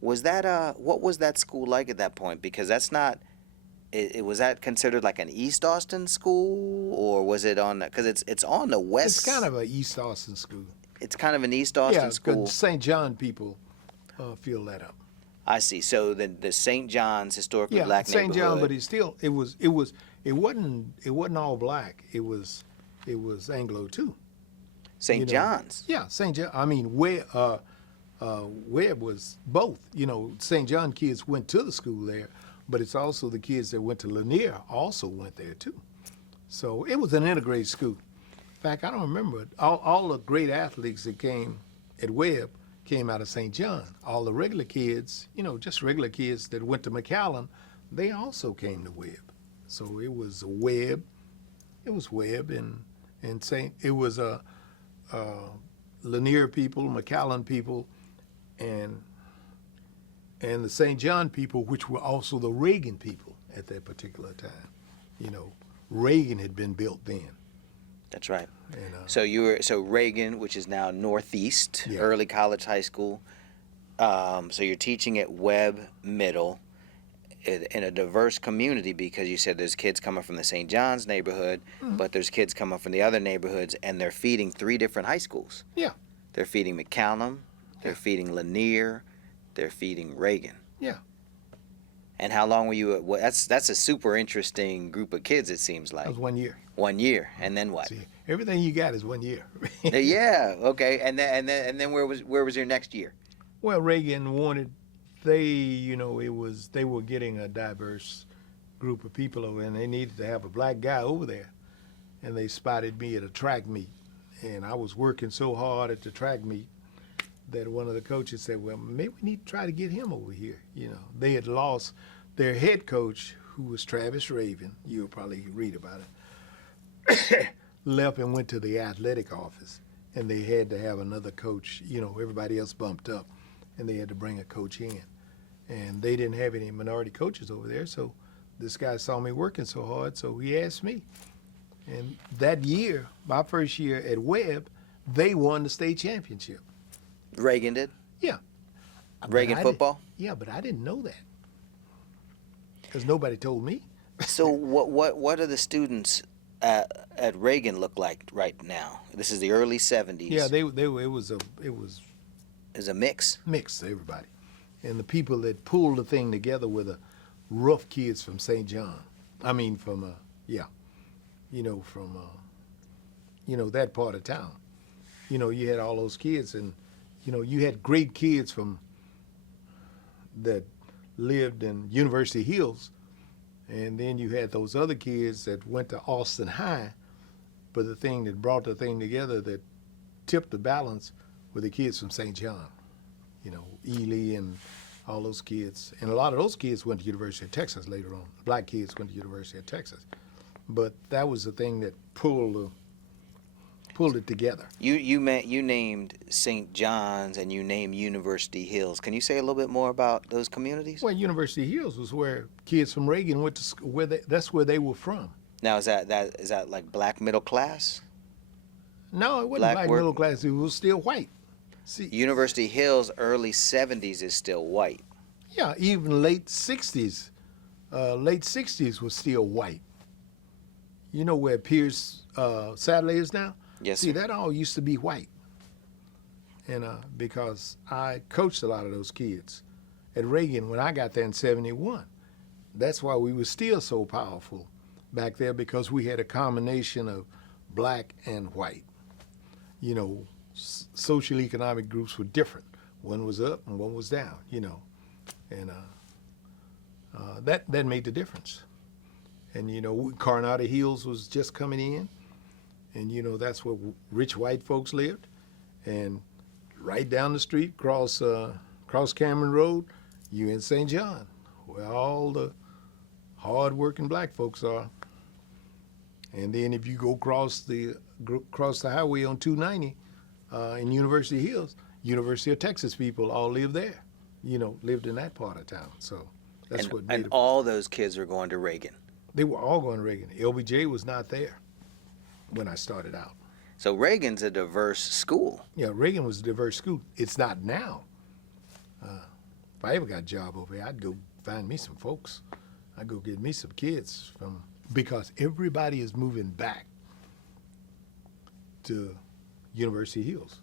was that what was that school like at that point? Because that's not. Was that considered like an East Austin school, or was it on? Because it's on the west. It's kind of an East Austin school. It's kind of an East Austin school. Yeah, St. John people feel that up. I see. So the St. John's historically Yeah, black St. neighborhood. John, but it wasn't all black. It was Anglo too. St. John's. Yeah, St. John. I mean, Webb was both. St. John kids went to the school there, but it's also the kids that went to Lanier also went there too. So it was an integrated school. In fact, I don't remember it. All the great athletes that came at Webb came out of St. John. All the regular kids, just regular kids that went to McAllen, they also came to Webb. So it was Webb. It was Webb and St. It was Lanier people, McAllen people, and the St. John people, which were also the Reagan people at that particular time. Reagan had been built then. That's right. And, So Reagan, which is now Northeast, Yeah. early college, high school. So you're teaching at Webb Middle in a diverse community, because you said there's kids coming from the St. John's neighborhood, but there's kids coming from the other neighborhoods, and they're feeding 3 different high schools. Yeah. They're feeding McCallum, they're feeding Lanier, they're feeding Reagan. Yeah. And how long were you at? Well, that's a super interesting group of kids. It seems That like was 1 year. 1 year, and then what? See, everything you got is 1 year. Yeah. Okay. And then where was your next year? Well, Reagan wanted, they were getting a diverse group of people over, and they needed to have a black guy over there. And they spotted me at a track meet, and I was working so hard at the track meet that one of the coaches said, well, maybe we need to try to get him over here. They had lost their head coach, who was Travis Raven. You'll probably read about it. Left and went to the athletic office, and they had to have another coach. Everybody else bumped up, and they had to bring a coach in. And they didn't have any minority coaches over there, so this guy saw me working so hard, so he asked me. And that year, my first year at Webb, they won the state championship. Reagan did. Yeah. Reagan football. Yeah, but I didn't know that because nobody told me. So what are the students at Reagan look like right now? This is the early '70s. Yeah, it was Is a mix. everybody, and the people that pulled the thing together were the rough kids from St. John. I mean, from that part of town. You had all those kids, and you had great kids that lived in University Hills, and then you had those other kids that went to Austin High. But the thing that brought the thing together, that tipped the balance, were the kids from St. John. Ely and all those kids, and a lot of those kids went to University of Texas later on. Black kids went to University of Texas, but that was the thing that pulled it together. You named St. John's and you named University Hills. Can you say a little bit more about those communities? Well, University Hills was where kids from Reagan went to school. That's where they were from. Now is that like black middle class? No, it wasn't black middle class. It was still white. See, University Hills early '70s is still white. Yeah, even late '60s. Late '60s was still white. You know where Pierce Saddler is now? Yes, See, sir. that all used to be white. And because I coached a lot of those kids at Reagan when I got there in '71. That's why we were still so powerful back there, because we had a combination of black and white. Social economic groups were different. One was up and one was down, and that made the difference. And, Coronado Hills was just coming in, and, that's where rich white folks lived. And right down the street, cross Cameron Road, you in St. John, where all the hard-working black folks are. And then if you go across the highway on 290 in University Hills, University of Texas people all live there, lived in that part of town. So that's what made it. All those kids were going to Reagan. They were all going to Reagan. LBJ was not there when I started out. So Reagan's a diverse school. Yeah, Reagan was a diverse school. It's not now. If I ever got a job over here, I'd go find me some folks. I'd go get me some kids because everybody is moving back to University Hills.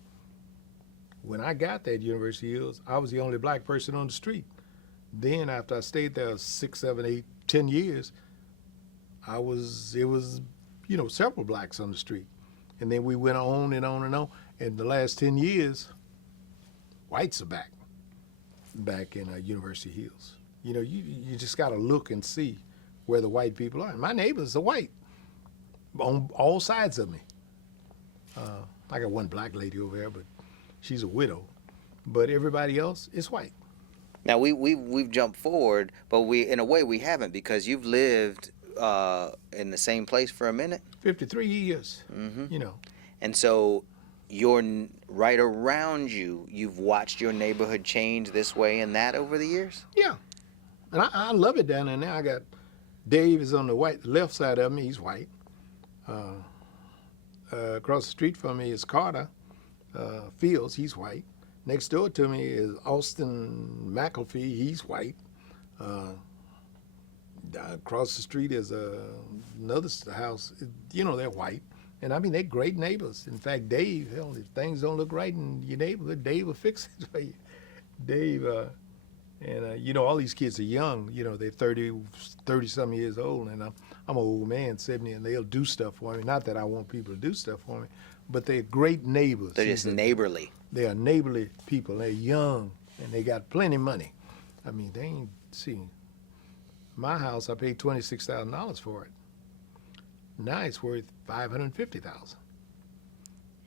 When I got there at University Hills, I was the only black person on the street. Then after I stayed there 6, 7, 8, 10 years, it was several blacks on the street. And then we went on and on and on. And the last 10 years, whites are back in University Hills. You just got to look and see where the white people are. And my neighbors are white on all sides of me. I got one black lady over there, but she's a widow. But everybody else is white. Now we've jumped forward, but in a way we haven't, because you've lived in the same place for a minute. 53 years. Mm-hmm. And so you're right around you. You've watched your neighborhood change this way and that over the years. Yeah, and I love it down there now. I got Dave is on the left side of me. He's white. Across the street from me is Carter Fields. He's white. Next door to me is Austin McAfee. He's white. Across the street is another house. They're white. And I mean, they're great neighbors. In fact, Dave, if things don't look right in your neighborhood, Dave will fix it for you. Dave, And, you know, all these kids are young. You know, they're 30-some years old, and I'm an old man, 70, and they'll do stuff for me. Not that I want people to do stuff for me, but they're great neighbors. They're just neighborly. They are neighborly people. They're young, and they got plenty of money. I mean, they ain't, see, my house, I paid $26,000 for it. Now it's worth $550,000.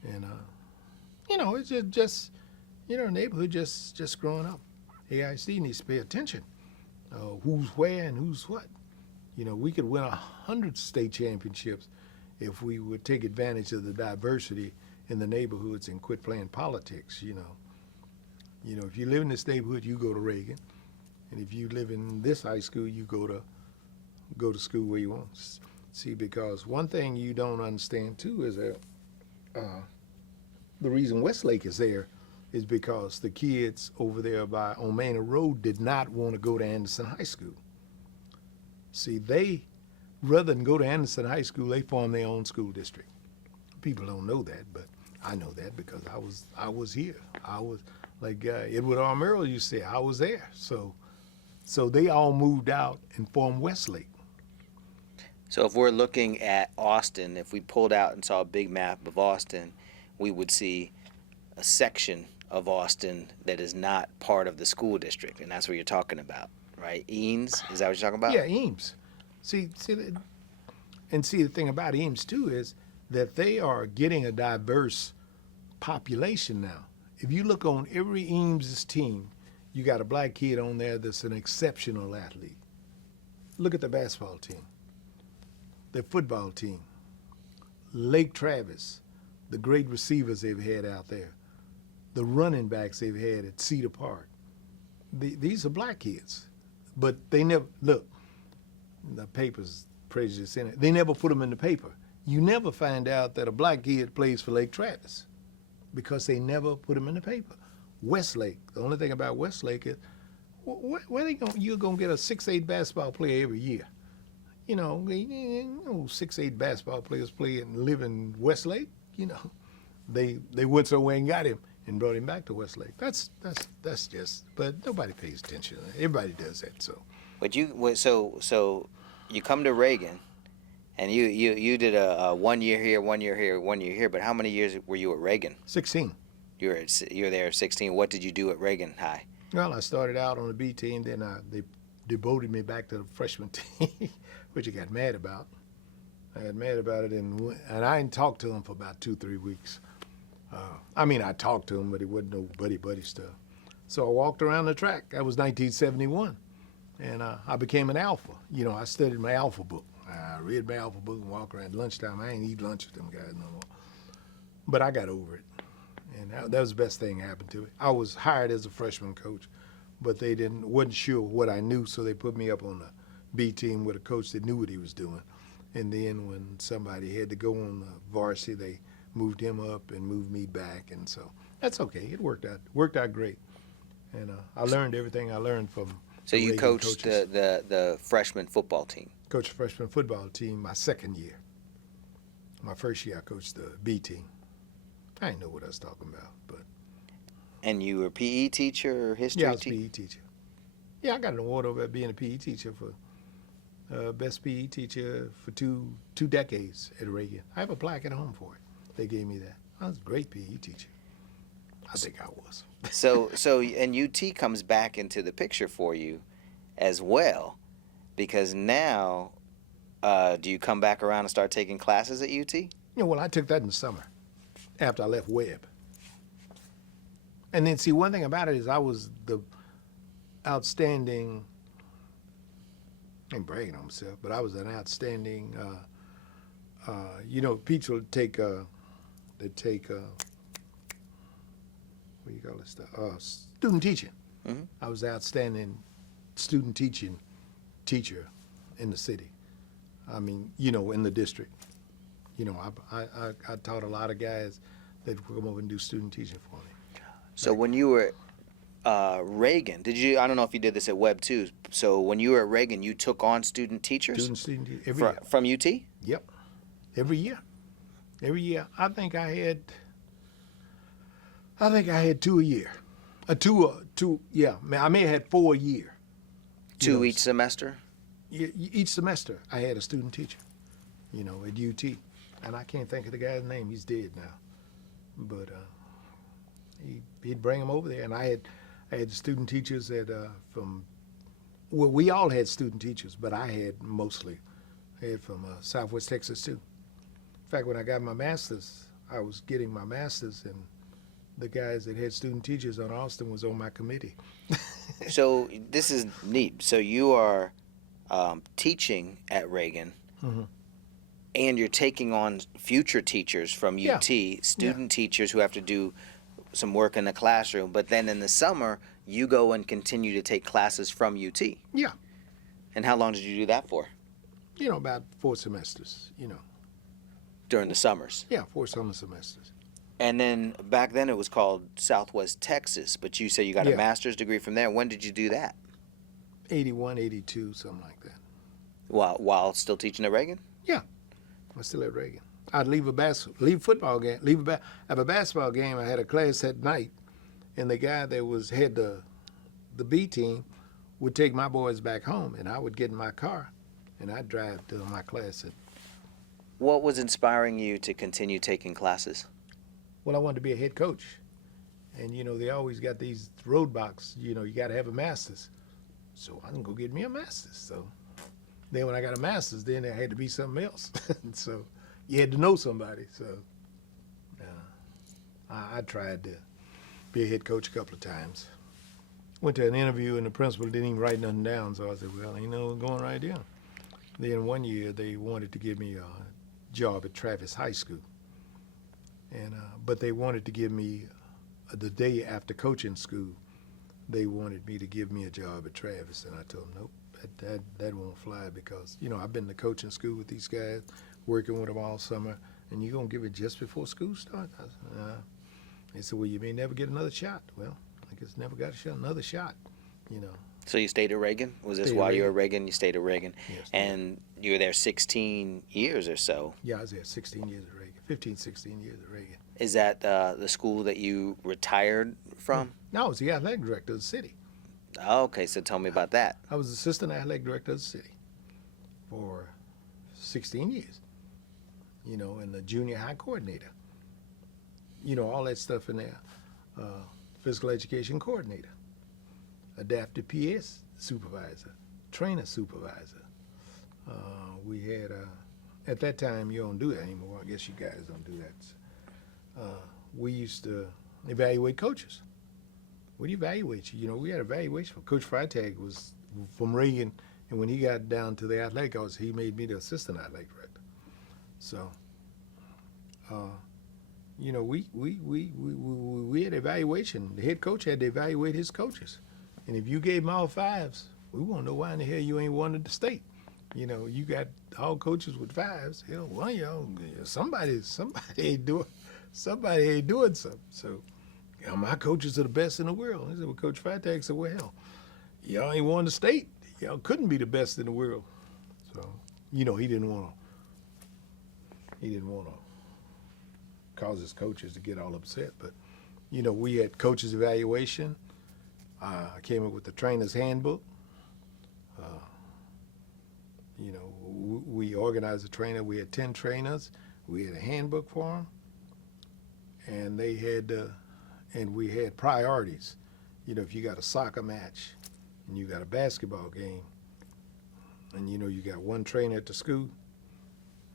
And, you know, it's just you know, neighborhood just growing up. AIC needs to pay attention. Who's where and who's what. You know, we could win 100 state championships if we would take advantage of the diversity in the neighborhoods and quit playing politics, you know. You know, if you live in this neighborhood, you go to Reagan. And if you live in this high school, you go to school where you want. See, because one thing you don't understand, too, is that the reason Westlake is there is because the kids over there on Manor Road did not want to go to Anderson High School. See, they, rather than go to Anderson High School, they formed their own school district. People don't know that, but I know that because I was here. I was, like Edward Roby used to say, I was there. So they all moved out and formed Westlake. So if we're looking at Austin, if we pulled out and saw a big map of Austin, we would see a section of Austin that is not part of the school district, and that's what you're talking about, right? Eames, is that what you're talking about? Yeah, Eames. See, the thing about Eames too is that they are getting a diverse population now. If you look on every Eames' team, you got a black kid on there that's an exceptional athlete. Look at the basketball team, the football team, Lake Travis, the great receivers they've had out there, the running backs they've had at Cedar Park. These are black kids, but they never, look, the paper's prejudice in it, they never put them in the paper. You never find out that a black kid plays for Lake Travis because they never put them in the paper. Westlake, the only thing about Westlake is, you're going to get a 6'8" basketball player every year. You know, 6'8" basketball players play and live in Westlake. You know, they went somewhere and got him and brought him back to Westlake. That's just, but nobody pays attention. Everybody does that. So, but so you come to Reagan, and you did a 1 year here, 1 year here, 1 year here. But how many years were you at Reagan? 16. You were there at 16. What did you do at Reagan High? Well, I started out on the B team, then they devoted me back to the freshman team, which I got mad about. I got mad about it, and I didn't talk to him for about 2-3 weeks. I mean, I talked to him, but it wasn't no buddy stuff. So I walked around the track. That was 1971, and I became an alpha. You know, I studied my alpha book. I read my alpha book and walked around lunchtime. I ain't eat lunch with them guys no more. But I got over it, and that was the best thing that happened to me. I was hired as a freshman coach, but they wasn't sure what I knew, so they put me up on the B team with a coach that knew what he was doing. And then when somebody had to go on the varsity, they moved him up and moved me back, and so that's okay. It worked out great, and I learned everything I learned from. So you coached the freshman football team. Coached the freshman football team my second year. My first year I coached the B team. I didn't know what I was talking about, but. And you were a PE teacher or history teacher? Yeah, I was a PE teacher. Yeah, I got an award over at being a PE teacher for best PE teacher for two decades at Reagan. I have a plaque at home for it. They gave me that. I was a great PE teacher. I think I was. So and UT comes back into the picture for you as well, because now do you come back around and start taking classes at UT? Yeah, well, I took that in the summer after I left Webb. And then, see, one thing about it is I was the outstanding, I ain't bragging on myself, but I was an outstanding, you know, people take, what do you call this stuff? Student teaching. Mm-hmm. I was outstanding student teacher in the city. I mean, you know, in the district. You know, I taught a lot of guys that would come over and do student teaching for me. So when you were Reagan, I don't know if you did this at Webb too, so when you were at Reagan, you took on student teachers? Student teachers, every year. From UT? Yep, every year. Every year. I think I had 2 a year. Two Two, yeah. I may have had 4 a year. Two each semester? Each semester, I had a student teacher, at UT. And I can't think of the guy's name. He's dead now. But he'd bring him over there. And I had student teachers we all had student teachers, but I had from Southwest Texas too. In fact, when I got my master's, I was getting my master's, and the guys that had student teachers on Austin was on my committee. So this is neat. So you are teaching at Reagan, Mm-hmm. and you're taking on future teachers from UT, student teachers who have to do some work in the classroom. But then in the summer, you go and continue to take classes from UT. Yeah. And how long did you do that for? About 4 semesters, During the summers? Yeah, 4 summer semesters. And then back then it was called Southwest Texas, but you say you got a master's degree from there. When did you do that? 81, 82, something like that. While still teaching at Reagan? Yeah, I was still at Reagan. I'd leave a football game, have a basketball game. I had a class at night, and the guy that had the B team would take my boys back home, and I would get in my car, and I'd drive to my class. What was inspiring you to continue taking classes? Well, I wanted to be a head coach, and they always got these roadblocks. You got to have a master's, so I can go get me a master's. So then when I got a master's, then there had to be something else. So you had to know somebody. So I tried to be a head coach a couple of times. Went to an interview, and the principal didn't even write nothing down. So I said, well, going right there. Then one year they wanted to give me a job at Travis High School, and but they wanted to give me the day after coaching school. They wanted me to give me a job at Travis, and I told them, nope, that won't fly, because I've been to coaching school with these guys, working with them all summer, and you're gonna give it just before school starts? I said, They said, well, you may never get another shot. Well, I guess never got another shot. So you stayed at Reagan? Was this while you were at Reagan? You stayed at Reagan, yes, and you were there 16 years or so. Yeah, I was there 16 years at Reagan, 15, 16 years at Reagan. Is that the school that you retired from? No, I was the athletic director of the city. Oh, okay, so tell me about that. I was assistant athletic director of the city for 16 years, and the junior high coordinator, all that stuff in there, physical education coordinator, adaptive PS supervisor, trainer supervisor. We had, at that time, you don't do that anymore. I guess you guys don't do that. We used to evaluate coaches. What do you evaluate? We had evaluation. Coach Freitag was from Reagan, and when he got down to the athletic office, he made me the assistant athletic director. So, we had evaluation. The head coach had to evaluate his coaches, and if you gave them all 5s, we won't know why in the hell you ain't won the state. You got all coaches with 5s. Hell, one of y'all, somebody ain't doing something. So, my coaches are the best in the world. I said, well, Coach Freitag said, well, y'all ain't won the state. Y'all couldn't be the best in the world. So, he didn't want to cause his coaches to get all upset. But, we had coaches evaluation. I came up with the trainer's handbook. We organized a trainer. We had 10 trainers. We had a handbook for them, and they had, and we had priorities. If you got a soccer match, and you got a basketball game, and you got one trainer at the school,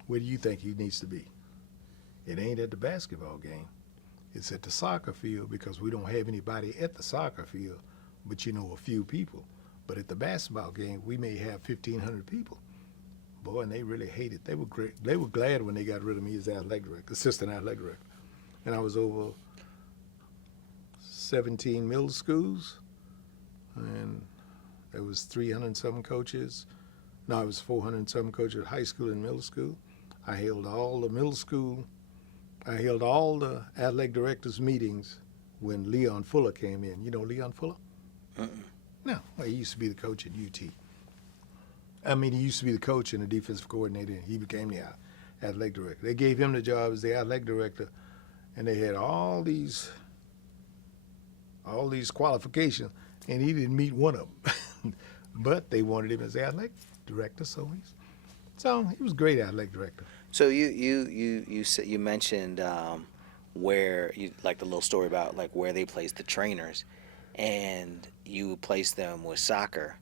where do you think he needs to be? It ain't at the basketball game. It's at the soccer field, because we don't have anybody at the soccer field, but a few people. But at the basketball game, we may have 1,500 people. Boy, and they really hated. They were great. They were glad when they got rid of me as athletic director, assistant athletic director. And I was over 17 middle schools, and there was 300 and some coaches. No, it was 400 and some coaches at high school and middle school. I held all the middle school. I held all the athletic directors meetings when Leon Fuller came in. You know Leon Fuller? No, well, he used to be the coach at UT. He used to be the coach and the defensive coordinator, and he became the athletic director. They gave him the job as the athletic director, and they had all these all these qualifications, and he didn't meet one of them. But they wanted him as athletic director, so he was a great athletic director. So you mentioned where you like the little story about like where they placed the trainers, and you placed them with soccer,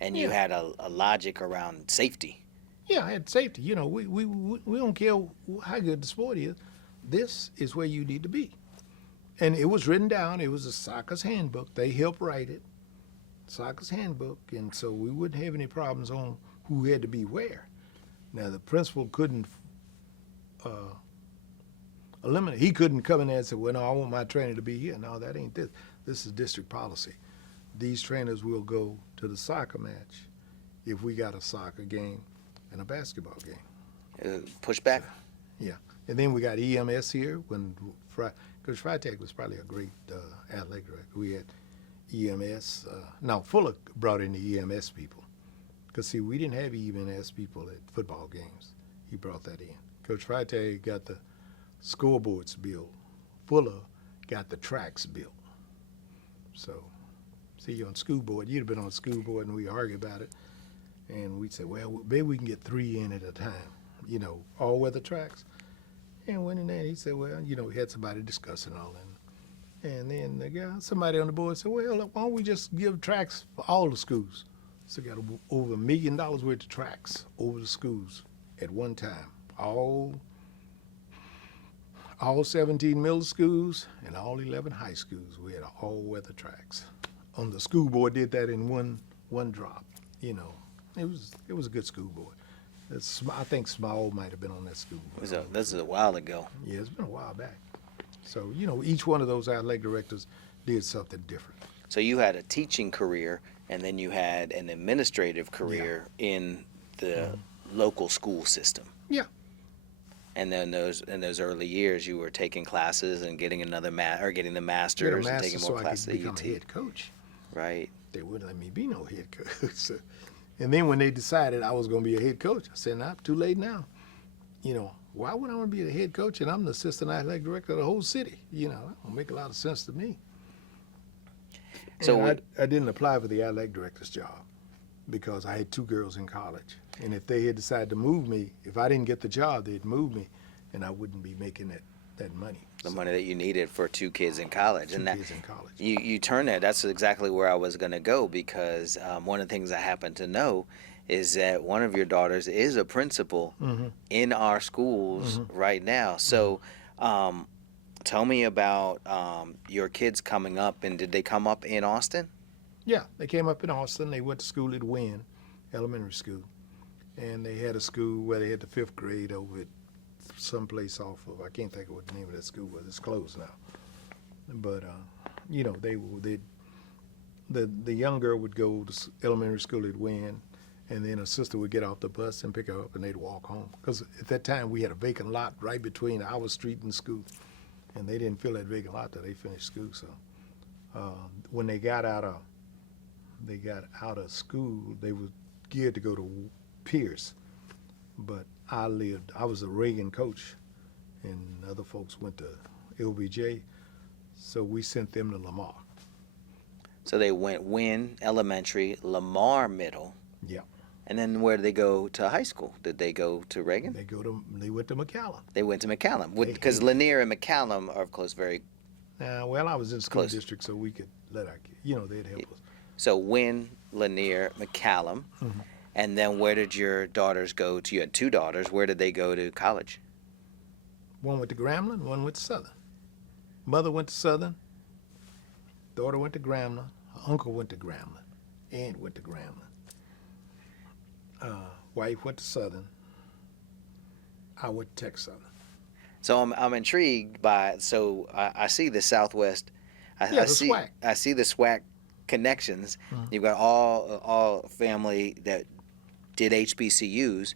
and you had a logic around safety. Yeah, I had safety. You know, we don't care how good the sport is. This is where you need to be. And it was written down. It was a soccer's handbook. They helped write it, soccer's handbook, and so we wouldn't have any problems on who had to be where. Now, the principal couldn't eliminate. He couldn't come in there and say, well, no, I want my trainer to be here. No, that ain't this. This is district policy. These trainers will go to the soccer match if we got a soccer game and a basketball game. Pushback? Yeah. And then we got EMS here. When Coach Freitag was probably a great athletic director. We had EMS. Now, Fuller brought in the EMS people. Because, see, we didn't have EMS people at football games. He brought that in. Coach Freitag got the scoreboards built. Fuller got the tracks built. So, see, you're on school board. You'd have been on school board, and we argued about it. And we'd say, well, maybe we can get 3 in at a time, you know, all-weather tracks. And went in there, and he said, well, you know, we had somebody discussing all that. And then the guy, somebody on the board said, well, why don't we just give tracks for all the schools? So we got over $1 million worth of tracks over the schools at one time. All 17 middle schools and all 11 high schools, we had all-weather tracks. On the school board, did that in one drop. You know, it was a good school board. I think Small might have been on that school board. This is a while ago. Yeah, it's been a while back. So, you know, each one of those athletic directors did something different. So you had a teaching career, and then you had an administrative career in the local school system. Yeah. And then in those early years, you were taking classes and getting another getting the masters and taking more classes so I could become at a UT. head coach. Right. They wouldn't let me be no head coach. So, and then when they decided I was going to be a head coach, I said, nah, too late now. You know, why would I want to be the head coach and I'm the assistant athletic director of the whole city? You know, that don't make a lot of sense to me. So I didn't apply for the athletic director's job because I had 2 girls in college. And if they had decided to move me, if I didn't get the job, they'd move me, and I wouldn't be making that money. The money that you needed for 2 kids in college. Kids in college. You turn that. That's exactly where I was going to go because one of the things I happen to know is that one of your daughters is a principal in our schools right now. So tell me about your kids coming up, and did they come up in Austin? Yeah, they came up in Austin. They went to school at Wynn Elementary School, and they had a school where they had the 5th grade over at someplace off of, I can't think of what the name of that school was. It's closed now. But, you know, the young girl would go to elementary school at Wynn, and then her sister would get off the bus and pick her up, and they'd walk home. Because at that time, we had a vacant lot right between our street and the school, and they didn't fill that vacant lot till they finished school. So when they got out of school, they were geared to go to Pierce, but I was a Reagan coach, and other folks went to LBJ, so we sent them to Lamar. So they went Wynn Elementary, Lamar Middle. Yeah. And then where did they go to high school? Did they go to Reagan? They went to McCallum. They went to McCallum, because Lanier and McCallum are, of course, very well, I was in the school close. district, so we could let our kids, you know, they'd help us. So Wynn, Lanier, McCallum. And then where did your daughters go to? You had 2 daughters. Where did they go to college? One went to Grambling, one went to Southern. Mother went to Southern. Daughter went to Grambling. Her uncle went to Grambling. Aunt went to Grambling. Wife went to Southern. I went to Tech Southern. So I'm intrigued by. So I see the Southwest. I see SWAC. I see the SWAC connections. You've got all family that did HBCUs,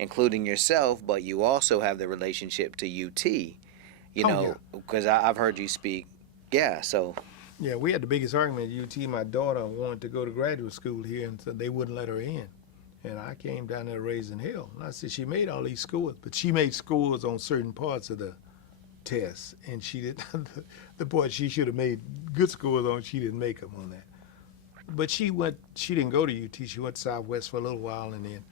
including yourself, but you also have the relationship to UT, you know, because I've heard you speak. Yeah, so. Yeah, we had the biggest argument at UT. My daughter wanted to go to graduate school here, and said they wouldn't let her in. And I came down there raising hell. And I said, she made all these scores, but she made scores on certain parts of the tests, and she did the part she should have made good scores on. She didn't make them on that. But she didn't go to UT. She went to Southwest for a little while, and then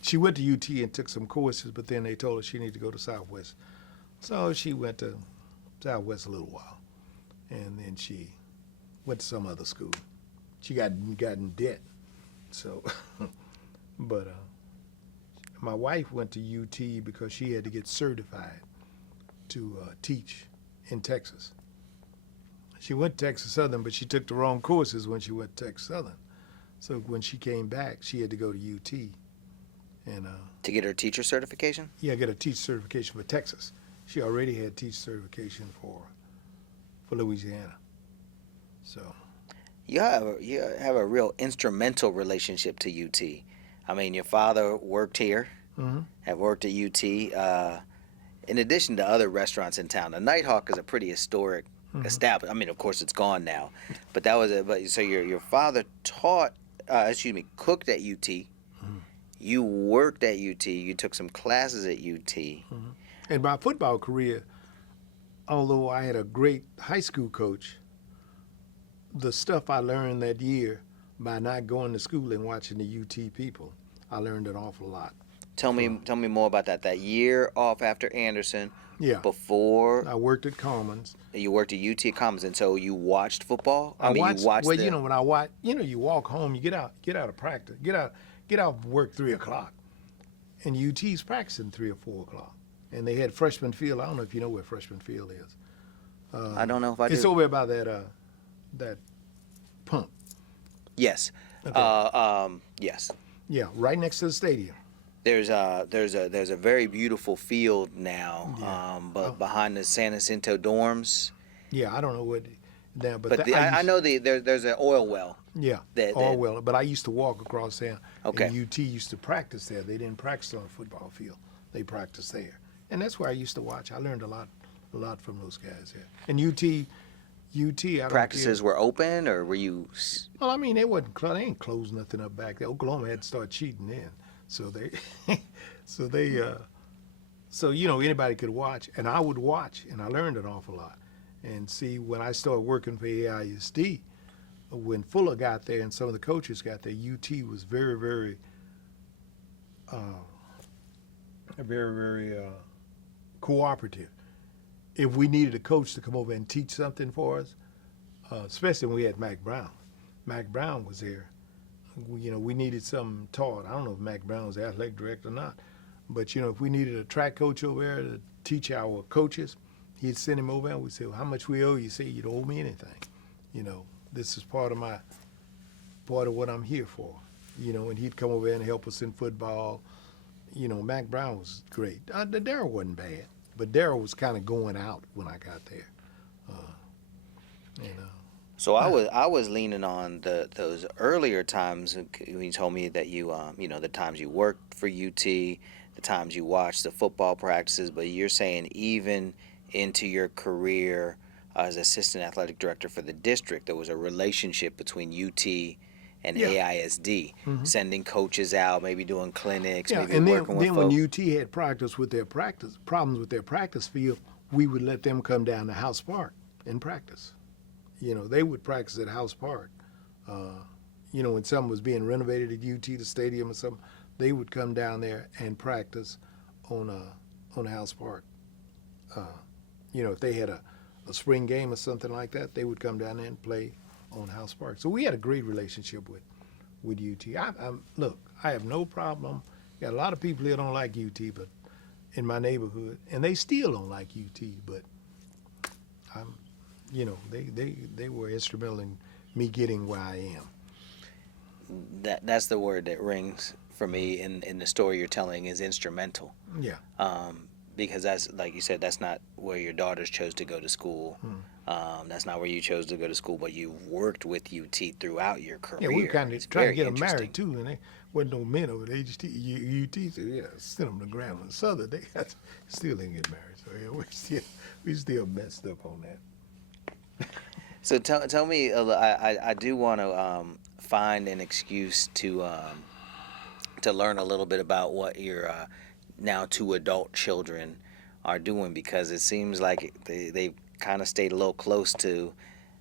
she went to UT and took some courses. But then they told her she needed to go to Southwest, so she went to Southwest a little while, and then she went to some other school. She got in debt, so. But my wife went to UT because she had to get certified to teach in Texas. She went to Texas Southern, but she took the wrong courses when she went to Texas Southern. So when she came back, she had to go to UT. And to get her teacher certification? Yeah, get a teacher certification for Texas. She already had teacher certification for Louisiana. So You have a real instrumental relationship to UT. I mean, your father worked here, have worked at UT. In addition to other restaurants in town, the Nighthawk is a pretty historic established. I mean, of course, it's gone now, but that was it. But so your father cooked at UT. You worked at UT. You took some classes at UT. And my football career, although I had a great high school coach, the stuff I learned that year by not going to school and watching the UT people, I learned an awful lot. Tell me more about that. That year off after Anderson. Yeah. Before I worked at Commons. You worked at UT Commons, and so you watched football. You watched. Well, when I watch, you walk home, you get out of practice, get out of work 3:00, and UT's practicing 3 or 4 o'clock, and they had Freshman Field. I don't know if you know where Freshman Field is. I don't know if I do. It's over by that pump. Yes. Okay. Yes. Yeah, right next to the stadium. There's a very beautiful field now, but behind the San Jacinto dorms. Yeah, I don't know what now, but I know there's an oil well. Yeah, oil well. But I used to walk across there. Okay. And UT used to practice there. They didn't practice on a football field. They practiced there, and that's where I used to watch. I learned a lot from those guys there. And UT. Practices were open, or were you? Well, I mean, they ain't closed nothing up back there. Oklahoma had to start cheating then, so anybody could watch, and I would watch, and I learned an awful lot. And see, when I started working for AISD, when Fuller got there and some of the coaches got there, UT was very, very, very cooperative. If we needed a coach to come over and teach something for us, especially when we had Mac Brown. Mac Brown was there. We needed something taught. I don't know if Mac Brown was the athletic director or not, but if we needed a track coach over there to teach our coaches, he'd send him over and we'd say, well, how much we owe you? Say, you don't owe me anything. This is part of what I'm here for. And he'd come over and help us in football. Mac Brown was great. Darryl wasn't bad. But Darryl was kind of going out when I got there. So I was leaning on those earlier times when you told me that you the times you worked for UT, the times you watched the football practices, but you're saying even into your career as assistant athletic director for the district, there was a relationship between UT and AISD, sending coaches out, maybe doing clinics, maybe working with folks. When UT had problems with their practice field, we would let them come down to House Park and practice. They would practice at House Park. When something was being renovated at UT, the stadium or something, they would come down there and practice on House Park. If they had a spring game or something like that, they would come down there and play on House Park. So we had a great relationship with UT. Look, I have no problem. Got a lot of people here don't like UT, but in my neighborhood, and they still don't like UT, but they were instrumental in me getting where I am. That's the word that rings for me in the story you're telling is instrumental. Yeah. Because that's, like you said, that's not where your daughters chose to go to school. That's not where you chose to go to school, but you worked with UT throughout your career. Yeah, we kind of tried to get them married too, and there wasn't no men over the age of UT. So yeah, send them to Grambling Southern. They still didn't get married. So yeah, we still messed up on that. So tell me, I do want to find an excuse to learn a little bit about what your now 2 adult children are doing, because it seems like they've kind of stayed a little close to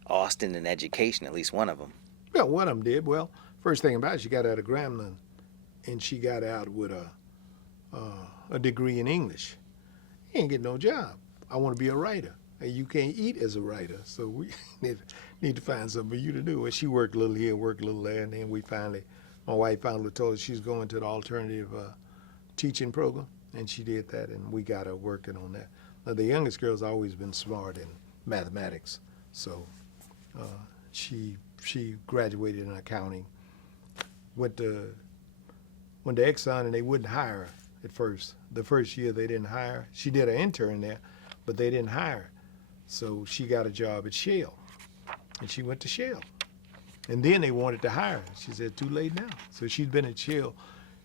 Austin in education, at least one of them. Well, one of them did. Well, first thing about it, she got out of Grambling, and she got out with a degree in English. He ain't get no job. I want to be a writer. And you can't eat as a writer, so we need to find something for you to do. And she worked a little here, worked a little there, and then my wife finally told her she's going to the alternative teaching program, and she did that, and we got her working on that. Now, the youngest girl's always been smart in mathematics, so she graduated in accounting, went to Exxon, and they wouldn't hire her at first. The first year they didn't hire her. She did an intern there, but they didn't hire her. So she got a job at Shell, and she went to Shell. And then they wanted to hire her. She said, too late now. So she's been at Shell.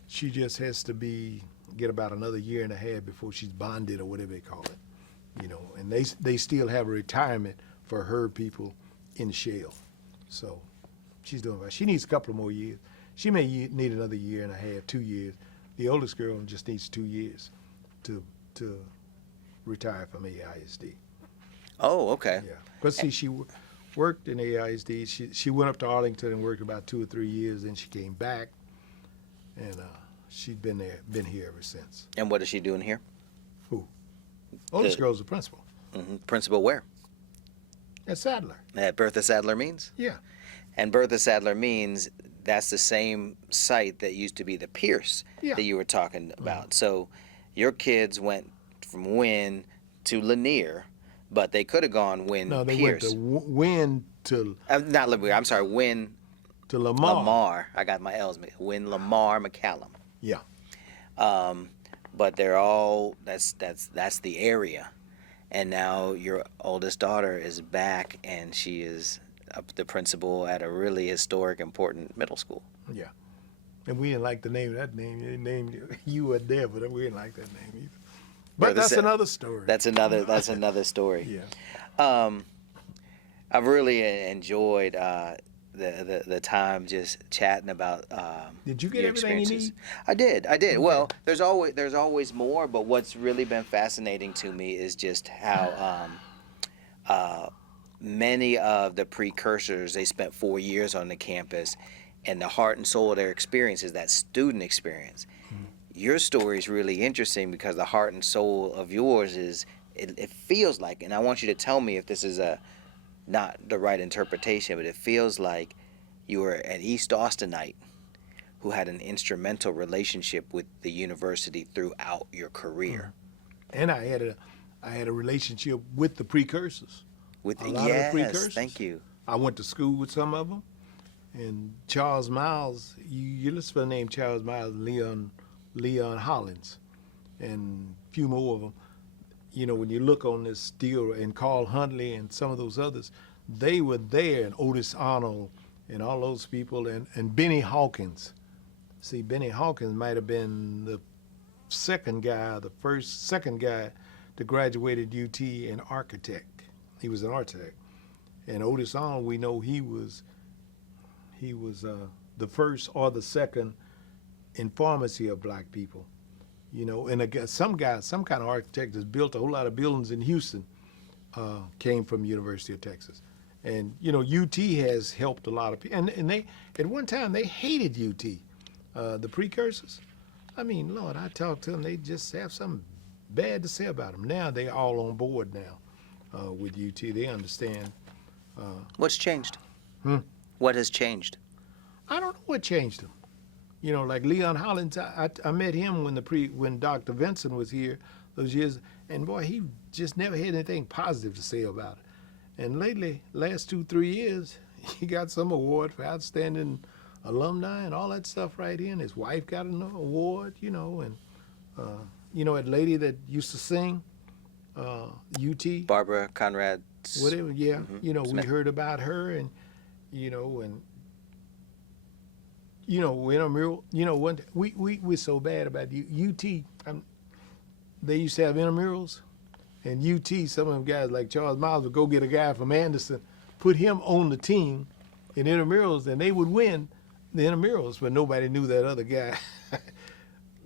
She just has to get about another year and a half before she's bonded, or whatever they call it. And they still have a retirement for her people in Shell. So she's doing fine. She needs a couple of more years. She may need another year and a half, 2 years. The oldest girl just needs 2 years to retire from AISD. Oh, okay. Yeah, because see, she worked in AISD. She went up to Arlington and worked about 2 or 3 years, then she came back, and she'd been here ever since. And what is she doing here? Who? Oldest girl's the principal. Mm-hmm. Principal where? At Sadler. At Bertha Sadler Means? Yeah. And Bertha Sadler Means, that's the same site that used to be the Pierce that you were talking about. Mm-hmm. So your kids went from Wynn to Lanier, but they could have gone Wynn No, they Pierce. went to Wynn to... not Lanier, I'm sorry, Wynn... To Lamar. Lamar. I got my L's. Wynn Lamar McCallum. Yeah. But they're all... That's the area. And now your oldest daughter is back, and she is the principal at a really historic, important middle school. Yeah. And we didn't like the name of that name. They named you were there, but we didn't like that name either. But that's another story. That's another story. Yeah. I've really enjoyed the time just chatting about Did you get your everything you experiences. need? I did. Okay. Well, there's always more, but what's really been fascinating to me is just how many of the precursors, they spent 4 years on the campus, and the heart and soul of their experience is that student experience. Mm-hmm. Your story is really interesting because the heart and soul of yours is, it feels like, and I want you to tell me if this is not the right interpretation, but it feels like you were an East Austinite who had an instrumental relationship with the university throughout your career. And I had a relationship with the precursors. With a lot of the precursors. Thank you. I went to school with some of them. And Charles Miles, you listen for the name Charles Miles, Leon Hollins, and a few more of them. When you look on this deal, and Carl Huntley and some of those others, they were there, and Otis Arnold and all those people, and Benny Hawkins. See, Benny Hawkins might have been the second guy to graduate at UT, an architect. He was an architect. And Otis Arnold, we know he was the first or the second in pharmacy of black people. And again, some kind of architect that's built a whole lot of buildings in Houston came from University of Texas. And, UT has helped a lot of people. And they, at one time, they hated UT, the precursors. I mean, Lord, I talked to them, they just have something bad to say about them. Now they're all on board now with UT. They understand. What's changed? What has changed? I don't know what changed them. Like Leon Hollins, I met him when Dr. Vinson was here those years, and boy, he just never had anything positive to say about it. And lately, last 2-3 years, he got some award for outstanding alumni and all that stuff right here. And his wife got an award, and that lady that used to sing, UT. Barbara Conrad. Whatever, yeah. Mm-hmm. We heard about her, and intramural. We're so bad about UT. They used to have intramurals, and UT. Some of them guys like Charles Miles would go get a guy from Anderson, put him on the team in intramurals, and they would win the intramurals. But nobody knew that other guy.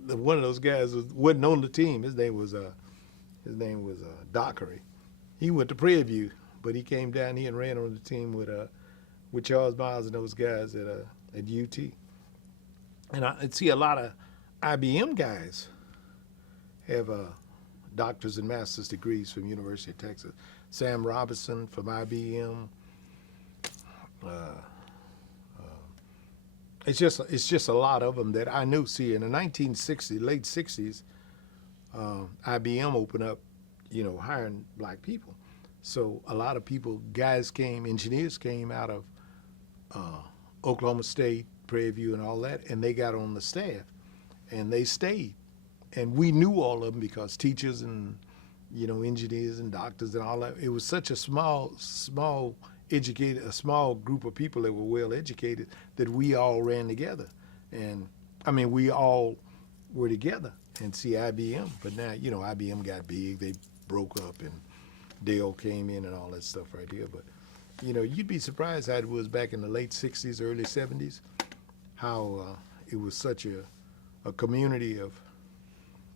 One of those guys wasn't on the team. His name was His name was Dockery. He went to Prairie View, but he came down here and ran on the team with Charles Miles and those guys at UT. And I see a lot of IBM guys have doctors and master's degrees from University of Texas. Sam Robinson from IBM. It's just a lot of them that I knew. See, in the 1960s, late 60s, IBM opened up, hiring black people. So a lot of people, engineers came out of Oklahoma State, Prairie View, and all that, and they got on the staff, and they stayed. And we knew all of them because teachers and, engineers and doctors and all that. It was such a small group of people that were well educated that we all ran together. And we all were together and see IBM. But now, IBM got big, they broke up and Dell came in and all that stuff right here. But, you'd be surprised how it was back in the late 60s, early 70s, how it was such a community of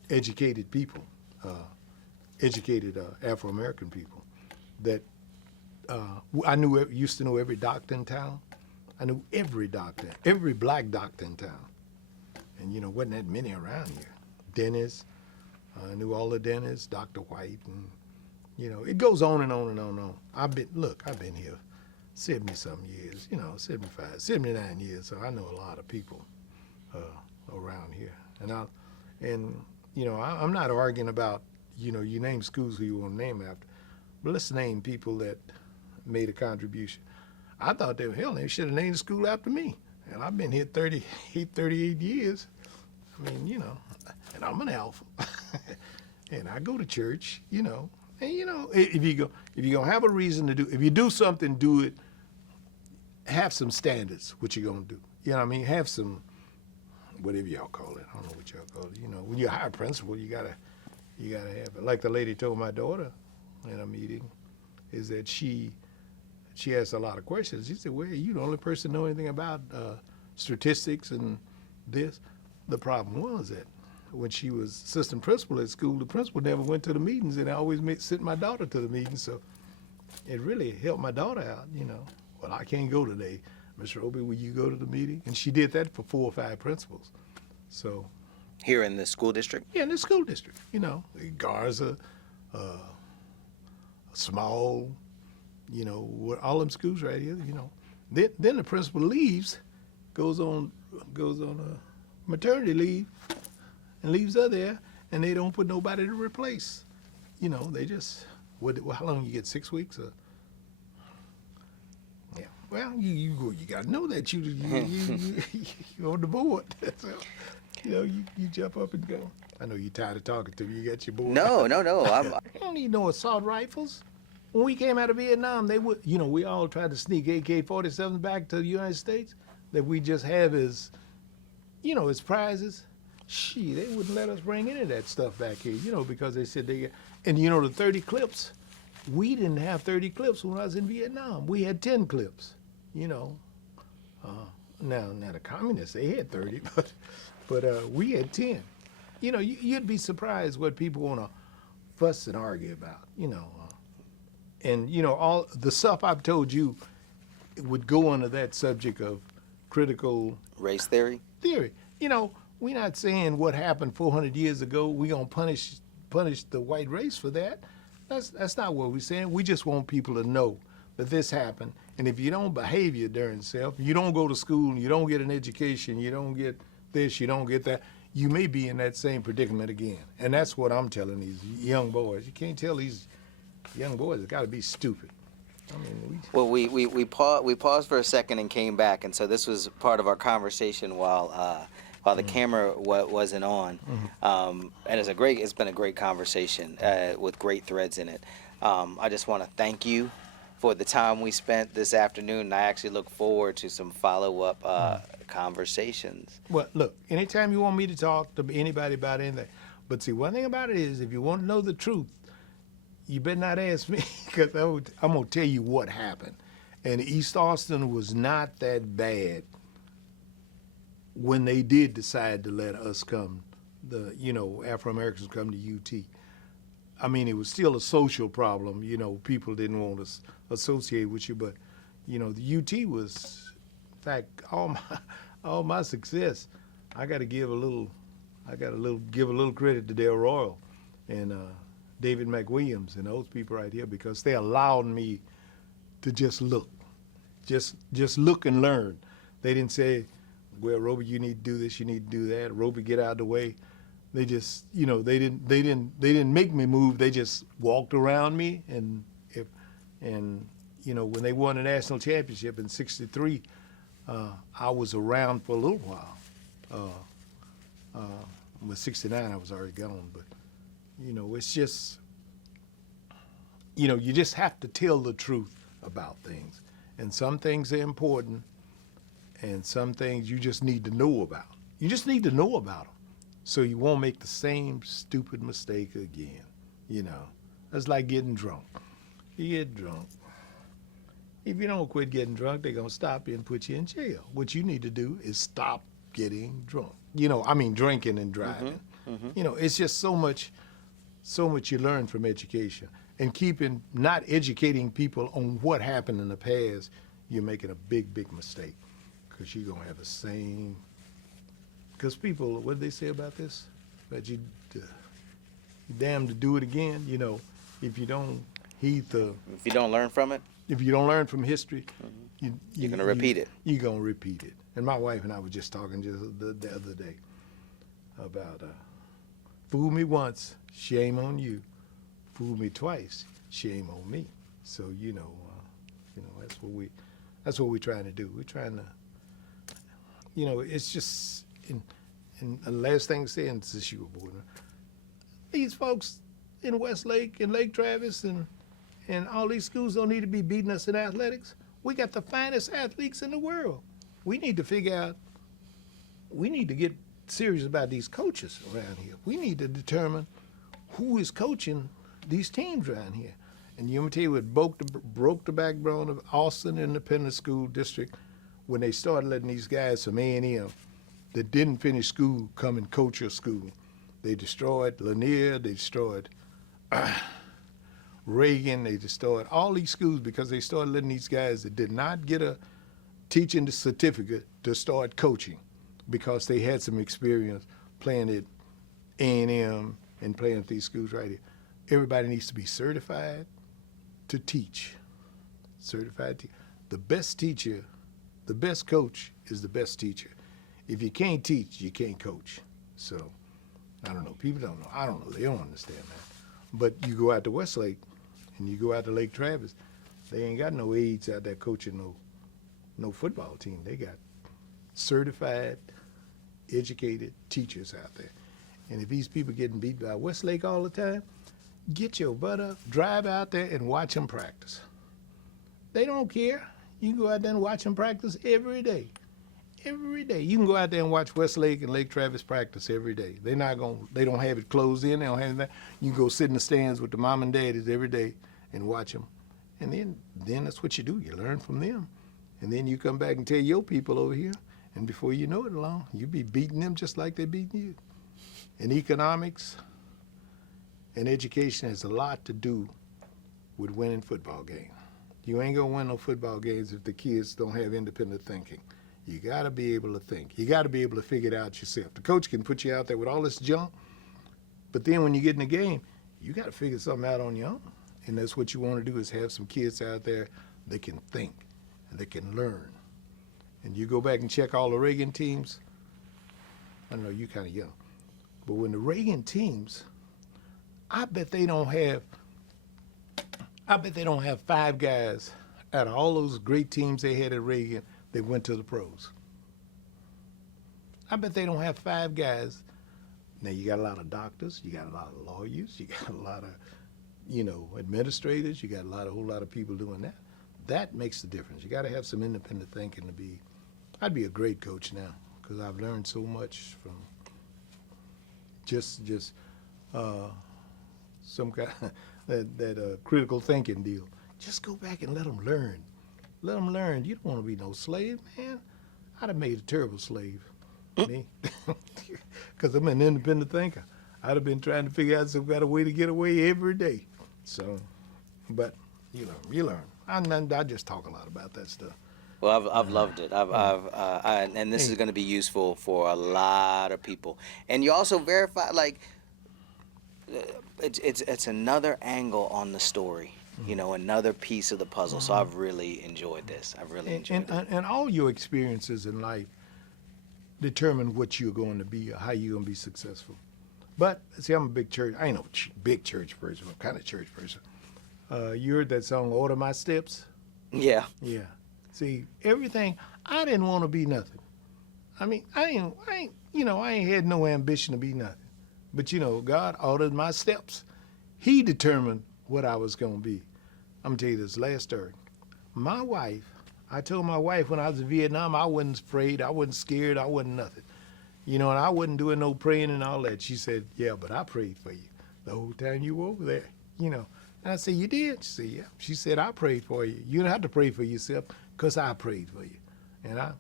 educated people, educated Afro-American people that I used to know every doctor in town. I knew every doctor, every black doctor in town. And, wasn't that many around here. Dentists, I knew all the dentists, Dr. White, and, it goes on and on and on and on. I've been here 70-something years, 75, 79 years, so I know a lot of people around here. I'm not arguing about, you name schools who you want to name after, but let's name people that made a contribution. I thought they should have named the school after me. And I've been here 38 years. And I'm an alpha. And I go to church, And, if you're going to have a reason to if you do something, do it, have some standards, what you're going to do. You know what I mean? Have some, whatever y'all call it. I don't know what y'all call it. When you hire a principal, you gotta have it. Like the lady told my daughter in a meeting, is that she asked a lot of questions. She said, well, you the only person know anything about statistics and this. The problem was that when she was assistant principal at school, the principal never went to the meetings, and I always sent my daughter to the meetings. So it really helped my daughter out, Well, I can't go today. Miss Roby, will you go to the meeting? And she did that for 4 or 5 principals. So Here in the school district? Yeah, in the school district, Garza, Small, all them schools right here, Then the principal leaves, goes on maternity leave, and leaves her there, and they don't put nobody to replace. They just, how long you get, 6 weeks? Yeah. Well, you got to know that you're on the board. So, you jump up and go. I know you're tired of talking to me. You got your board. No. They don't need no assault rifles. When we came out of Vietnam, they would, we all tried to sneak AK-47s back to the United States that we just have as, as prizes. They wouldn't let us bring any of that stuff back here, because they said and the 30 clips, we didn't have 30 clips when I was in Vietnam. We had 10 clips, Now the communists, they had 30, but we had 10. You'd be surprised what people want to fuss and argue about, And, all the stuff I've told you would go under that subject of critical Race theory? We're not saying what happened 400 years ago, we're going to punish the white race for that. That's not what we're saying. We just want people to know that this happened. And if you don't behave your darn self, you don't go to school, you don't get an education, you don't get this, you don't get that, you may be in that same predicament again. And that's what I'm telling these young boys. You can't tell these young boys, it's got to be stupid. We paused for a second and came back, and so this was part of our conversation while the camera wasn't on. And it's been a great conversation with great threads in it. I just want to thank you for the time we spent this afternoon, and I actually look forward to some follow-up conversations. Well, look, anytime you want me to talk to anybody about anything, but see, one thing about it is, if you want to know the truth, you better not ask me, because I'm going to tell you what happened. And East Austin was not that bad when they did decide to let us come, Afro-Americans come to UT. I mean, it was still a social problem. You know, people didn't want to associate with you, but you know, the UT was, in fact, all my success. I got to give a little credit to Dale Royal and David McWilliams and those people right here, because they allowed me to just look and learn. They didn't say, well, Roby, you need to do this, you need to do that. Roby, get out of the way. They just, you know, they didn't make me move. They just walked around me, and you know, when they won the national championship in '63, I was around for a little while. With '69, I was already gone. But you know, it's just, you know, you just have to tell the truth about things, and some things are important, and some things you just need to know about. You just need to know about them, so you won't make the same stupid mistake again. You know, it's like getting drunk. You get drunk. If you don't quit getting drunk, they're gonna stop you and put you in jail. What you need to do is stop getting drunk. You know, I mean, drinking and driving. You know, it's just so much you learn from education. And not educating people on what happened in the past, you're making a big, big mistake, because you're gonna have the same. Because people, what did they say about this? That you're damned to do it again. You know, if you don't heed the. If you don't learn from it. If you don't learn from history, you're gonna repeat it. You're gonna repeat it. And my wife and I were just talking the other day about fool me once, shame on you. Fool me twice, shame on me. So you know, that's what we're trying to do. We're trying to, you know, it's just. And the last thing to say, and since you were born, these folks in Westlake and Lake Travis and all these schools don't need to be beating us in athletics. We got the finest athletes in the world. We need to figure out, we need to get serious about these coaches around here. We need to determine who is coaching these teams around here. And you want me to tell you what broke the backbone of Austin Independent School District when they started letting these guys from A&M that didn't finish school come and coach your school. They destroyed Lanier, they destroyed Reagan, they destroyed all these schools because they started letting these guys that did not get a teaching certificate to start coaching because they had some experience playing at A&M and playing at these schools right here. Everybody needs to be certified to teach. Certified teacher. The best teacher, the best coach is the best teacher. If you can't teach, you can't coach. So, I don't know. People don't know. I don't know. They don't understand that. But you go out to Westlake and you go out to Lake Travis, they ain't got no aides out there coaching no football team. They got certified, educated teachers out there. And if these people getting beat by Westlake all the time, get your butt up, drive out there and watch them practice. They don't care. You can go out there and watch them practice every day. Every day. You can go out there and watch Westlake and Lake Travis practice every day. They don't have it closed in, they don't have anything. You can go sit in the stands with the mom and daddies every day and watch them. And then that's what you do. You learn from them. And then you come back and tell your people over here, and before you know it along, you be beating them just like they're beating you. And economics and education has a lot to do with winning football games. You ain't gonna win no football games if the kids don't have independent thinking. You gotta be able to think. You gotta be able to figure it out yourself. The coach can put you out there with all this junk, but then when you get in the game, you gotta figure something out on your own. And that's what you wanna do, is have some kids out there that can think and that can learn. And you go back and check all the Reagan teams. I don't know, you're kinda young. But when the Reagan teams, I bet they don't have 5 guys out of all those great teams they had at Reagan that went to the pros. I bet they don't have 5 guys. Now you got a lot of doctors, you got a lot of lawyers, you got a lot of, administrators, you got a whole lot of people doing that. That makes the difference. You got to have some independent thinking to be. I'd be a great coach now because I've learned so much from just some kind of that critical thinking deal. Just go back and let them learn. Let them learn. You don't want to be no slave, man. I'd have made a terrible slave, me, because I'm an independent thinker. I'd have been trying to figure out some kind of way to get away every day. So, but you learn. I just talk a lot about that stuff. Well, I've loved it. And this is going to be useful for a lot of people. And you also verify, like, it's another angle on the story, another piece of the puzzle. So I've really enjoyed this. I've really enjoyed it. And all your experiences in life determine what you're going to be or how you're going to be successful. But see, I'm a big church. I ain't no big church person. I'm kind of church person. You heard that song, "Order My Steps"? Yeah. Yeah. See, everything. I didn't want to be nothing. I mean, I ain't had no ambition to be nothing. But God ordered my steps. He determined what I was going to be. I'm gonna tell you this last story. My wife, I told my wife when I was in Vietnam, I wasn't afraid, I wasn't scared, I wasn't nothing. And I wasn't doing no praying and all that. She said, "Yeah, but I prayed for you the whole time you were over there." And I said, "You did?" She said, "Yeah." She said, "I prayed for you. You don't have to pray for yourself, because I prayed for you." And I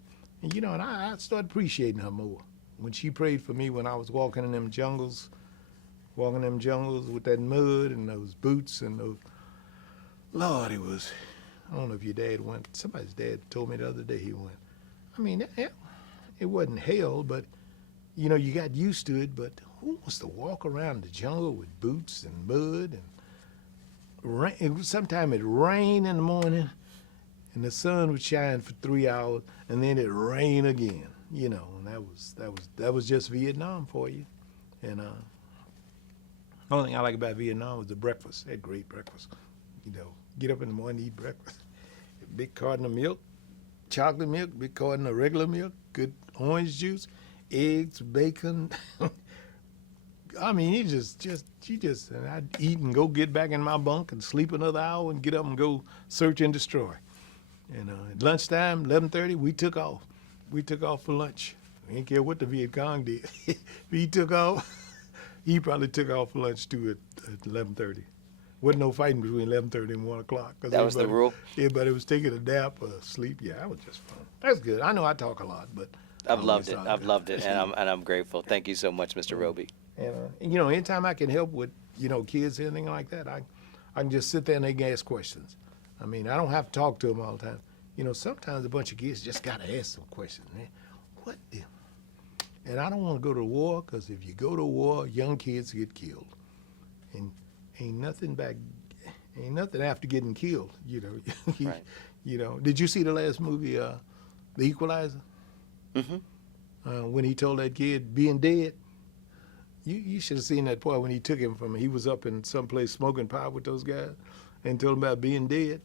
started appreciating her more when she prayed for me when I was walking in them jungles with that mud and those boots and those. Lord, it was. I don't know if your dad went. Somebody's dad told me the other day he went. I mean, it wasn't hell, but you got used to it. But who wants to walk around the jungle with boots and mud and rain? Sometimes it rained in the morning, and the sun would shine for 3 hours, and then it rained again. And that was just Vietnam for you. And the only thing I like about Vietnam was the breakfast. They had great breakfast. Get up in the morning, eat breakfast. A big carton of milk, chocolate milk, big carton of regular milk, good orange juice, eggs, bacon. I mean, you just, and I'd eat and go get back in my bunk and sleep another hour and get up and go search and destroy. At lunchtime, 11:30, we took off. We took off for lunch. We didn't care what the Viet Cong did. If he took off, he probably took off for lunch too at 11:30. Wasn't no fighting between 11:30 and 1 o'clock. That was the rule? Everybody was taking a nap or sleep. Yeah, that was just fun. That's good. I know I talk a lot, but I've loved it. I've loved it, and I'm grateful. Thank you so much, Mr. Roby. And anytime I can help with kids or anything like that, I can just sit there and they can ask questions. I mean, I don't have to talk to them all the time. Sometimes a bunch of kids just got to ask some questions, man. What the? And I don't want to go to war, because if you go to war, young kids get killed. And ain't nothing after getting killed, Right. Did you see the last movie, The Equalizer? Mm-hmm. When he told that kid being dead, you should have seen that part when he took him he was up in some place smoking pot with those guys and told him about being dead.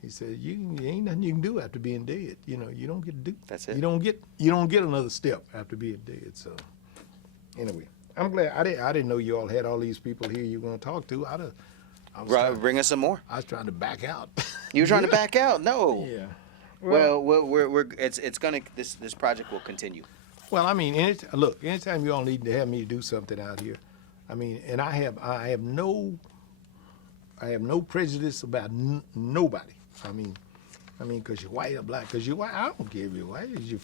He said, "You ain't nothing you can do after being dead. You don't get to do. That's it. You don't get another step after being dead." So, anyway, I'm glad I didn't know you all had all these people here you were going to talk to. Bring us some more. I was trying to back out. You were trying to back out? No. Yeah. Well, it's gonna. This project will continue. Well, I mean, anytime you all need to have me to do something out here, I mean, and I have no prejudice about nobody. I mean, because you're white or black, because you're white, I don't care if you're white. If you're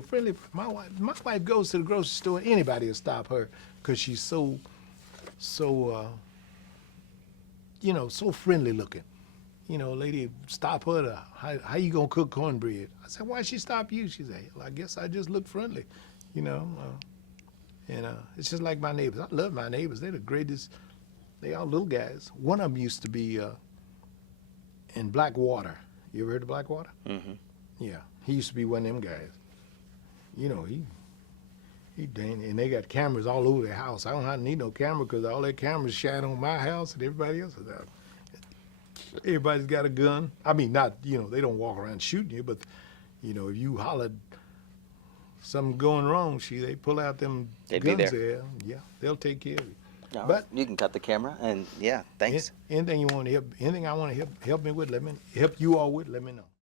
friendly, my wife goes to the grocery store, anybody will stop her, because she's so friendly looking. A lady stop her how you gonna cook cornbread? I said, "Why she stop you?" She said, "Well, I guess I just look friendly, it's just like my neighbors. I love my neighbors. They're the greatest. They all little guys. One of them used to be in Blackwater. You ever heard of Blackwater? Mm-hmm. Yeah, he used to be one of them guys. He dang, and they got cameras all over their house. I don't need no camera, because all their cameras shine on my house and everybody else's house. Everybody's got a gun. I mean, not, they don't walk around shooting you, but, if you hollered something going wrong, they pull out them They'd guns be there. there. Yeah, they'll take care of you. No, But you can cut the camera, and yeah, thanks. anything you want to help, anything I want to help me with, help you all with, let me know.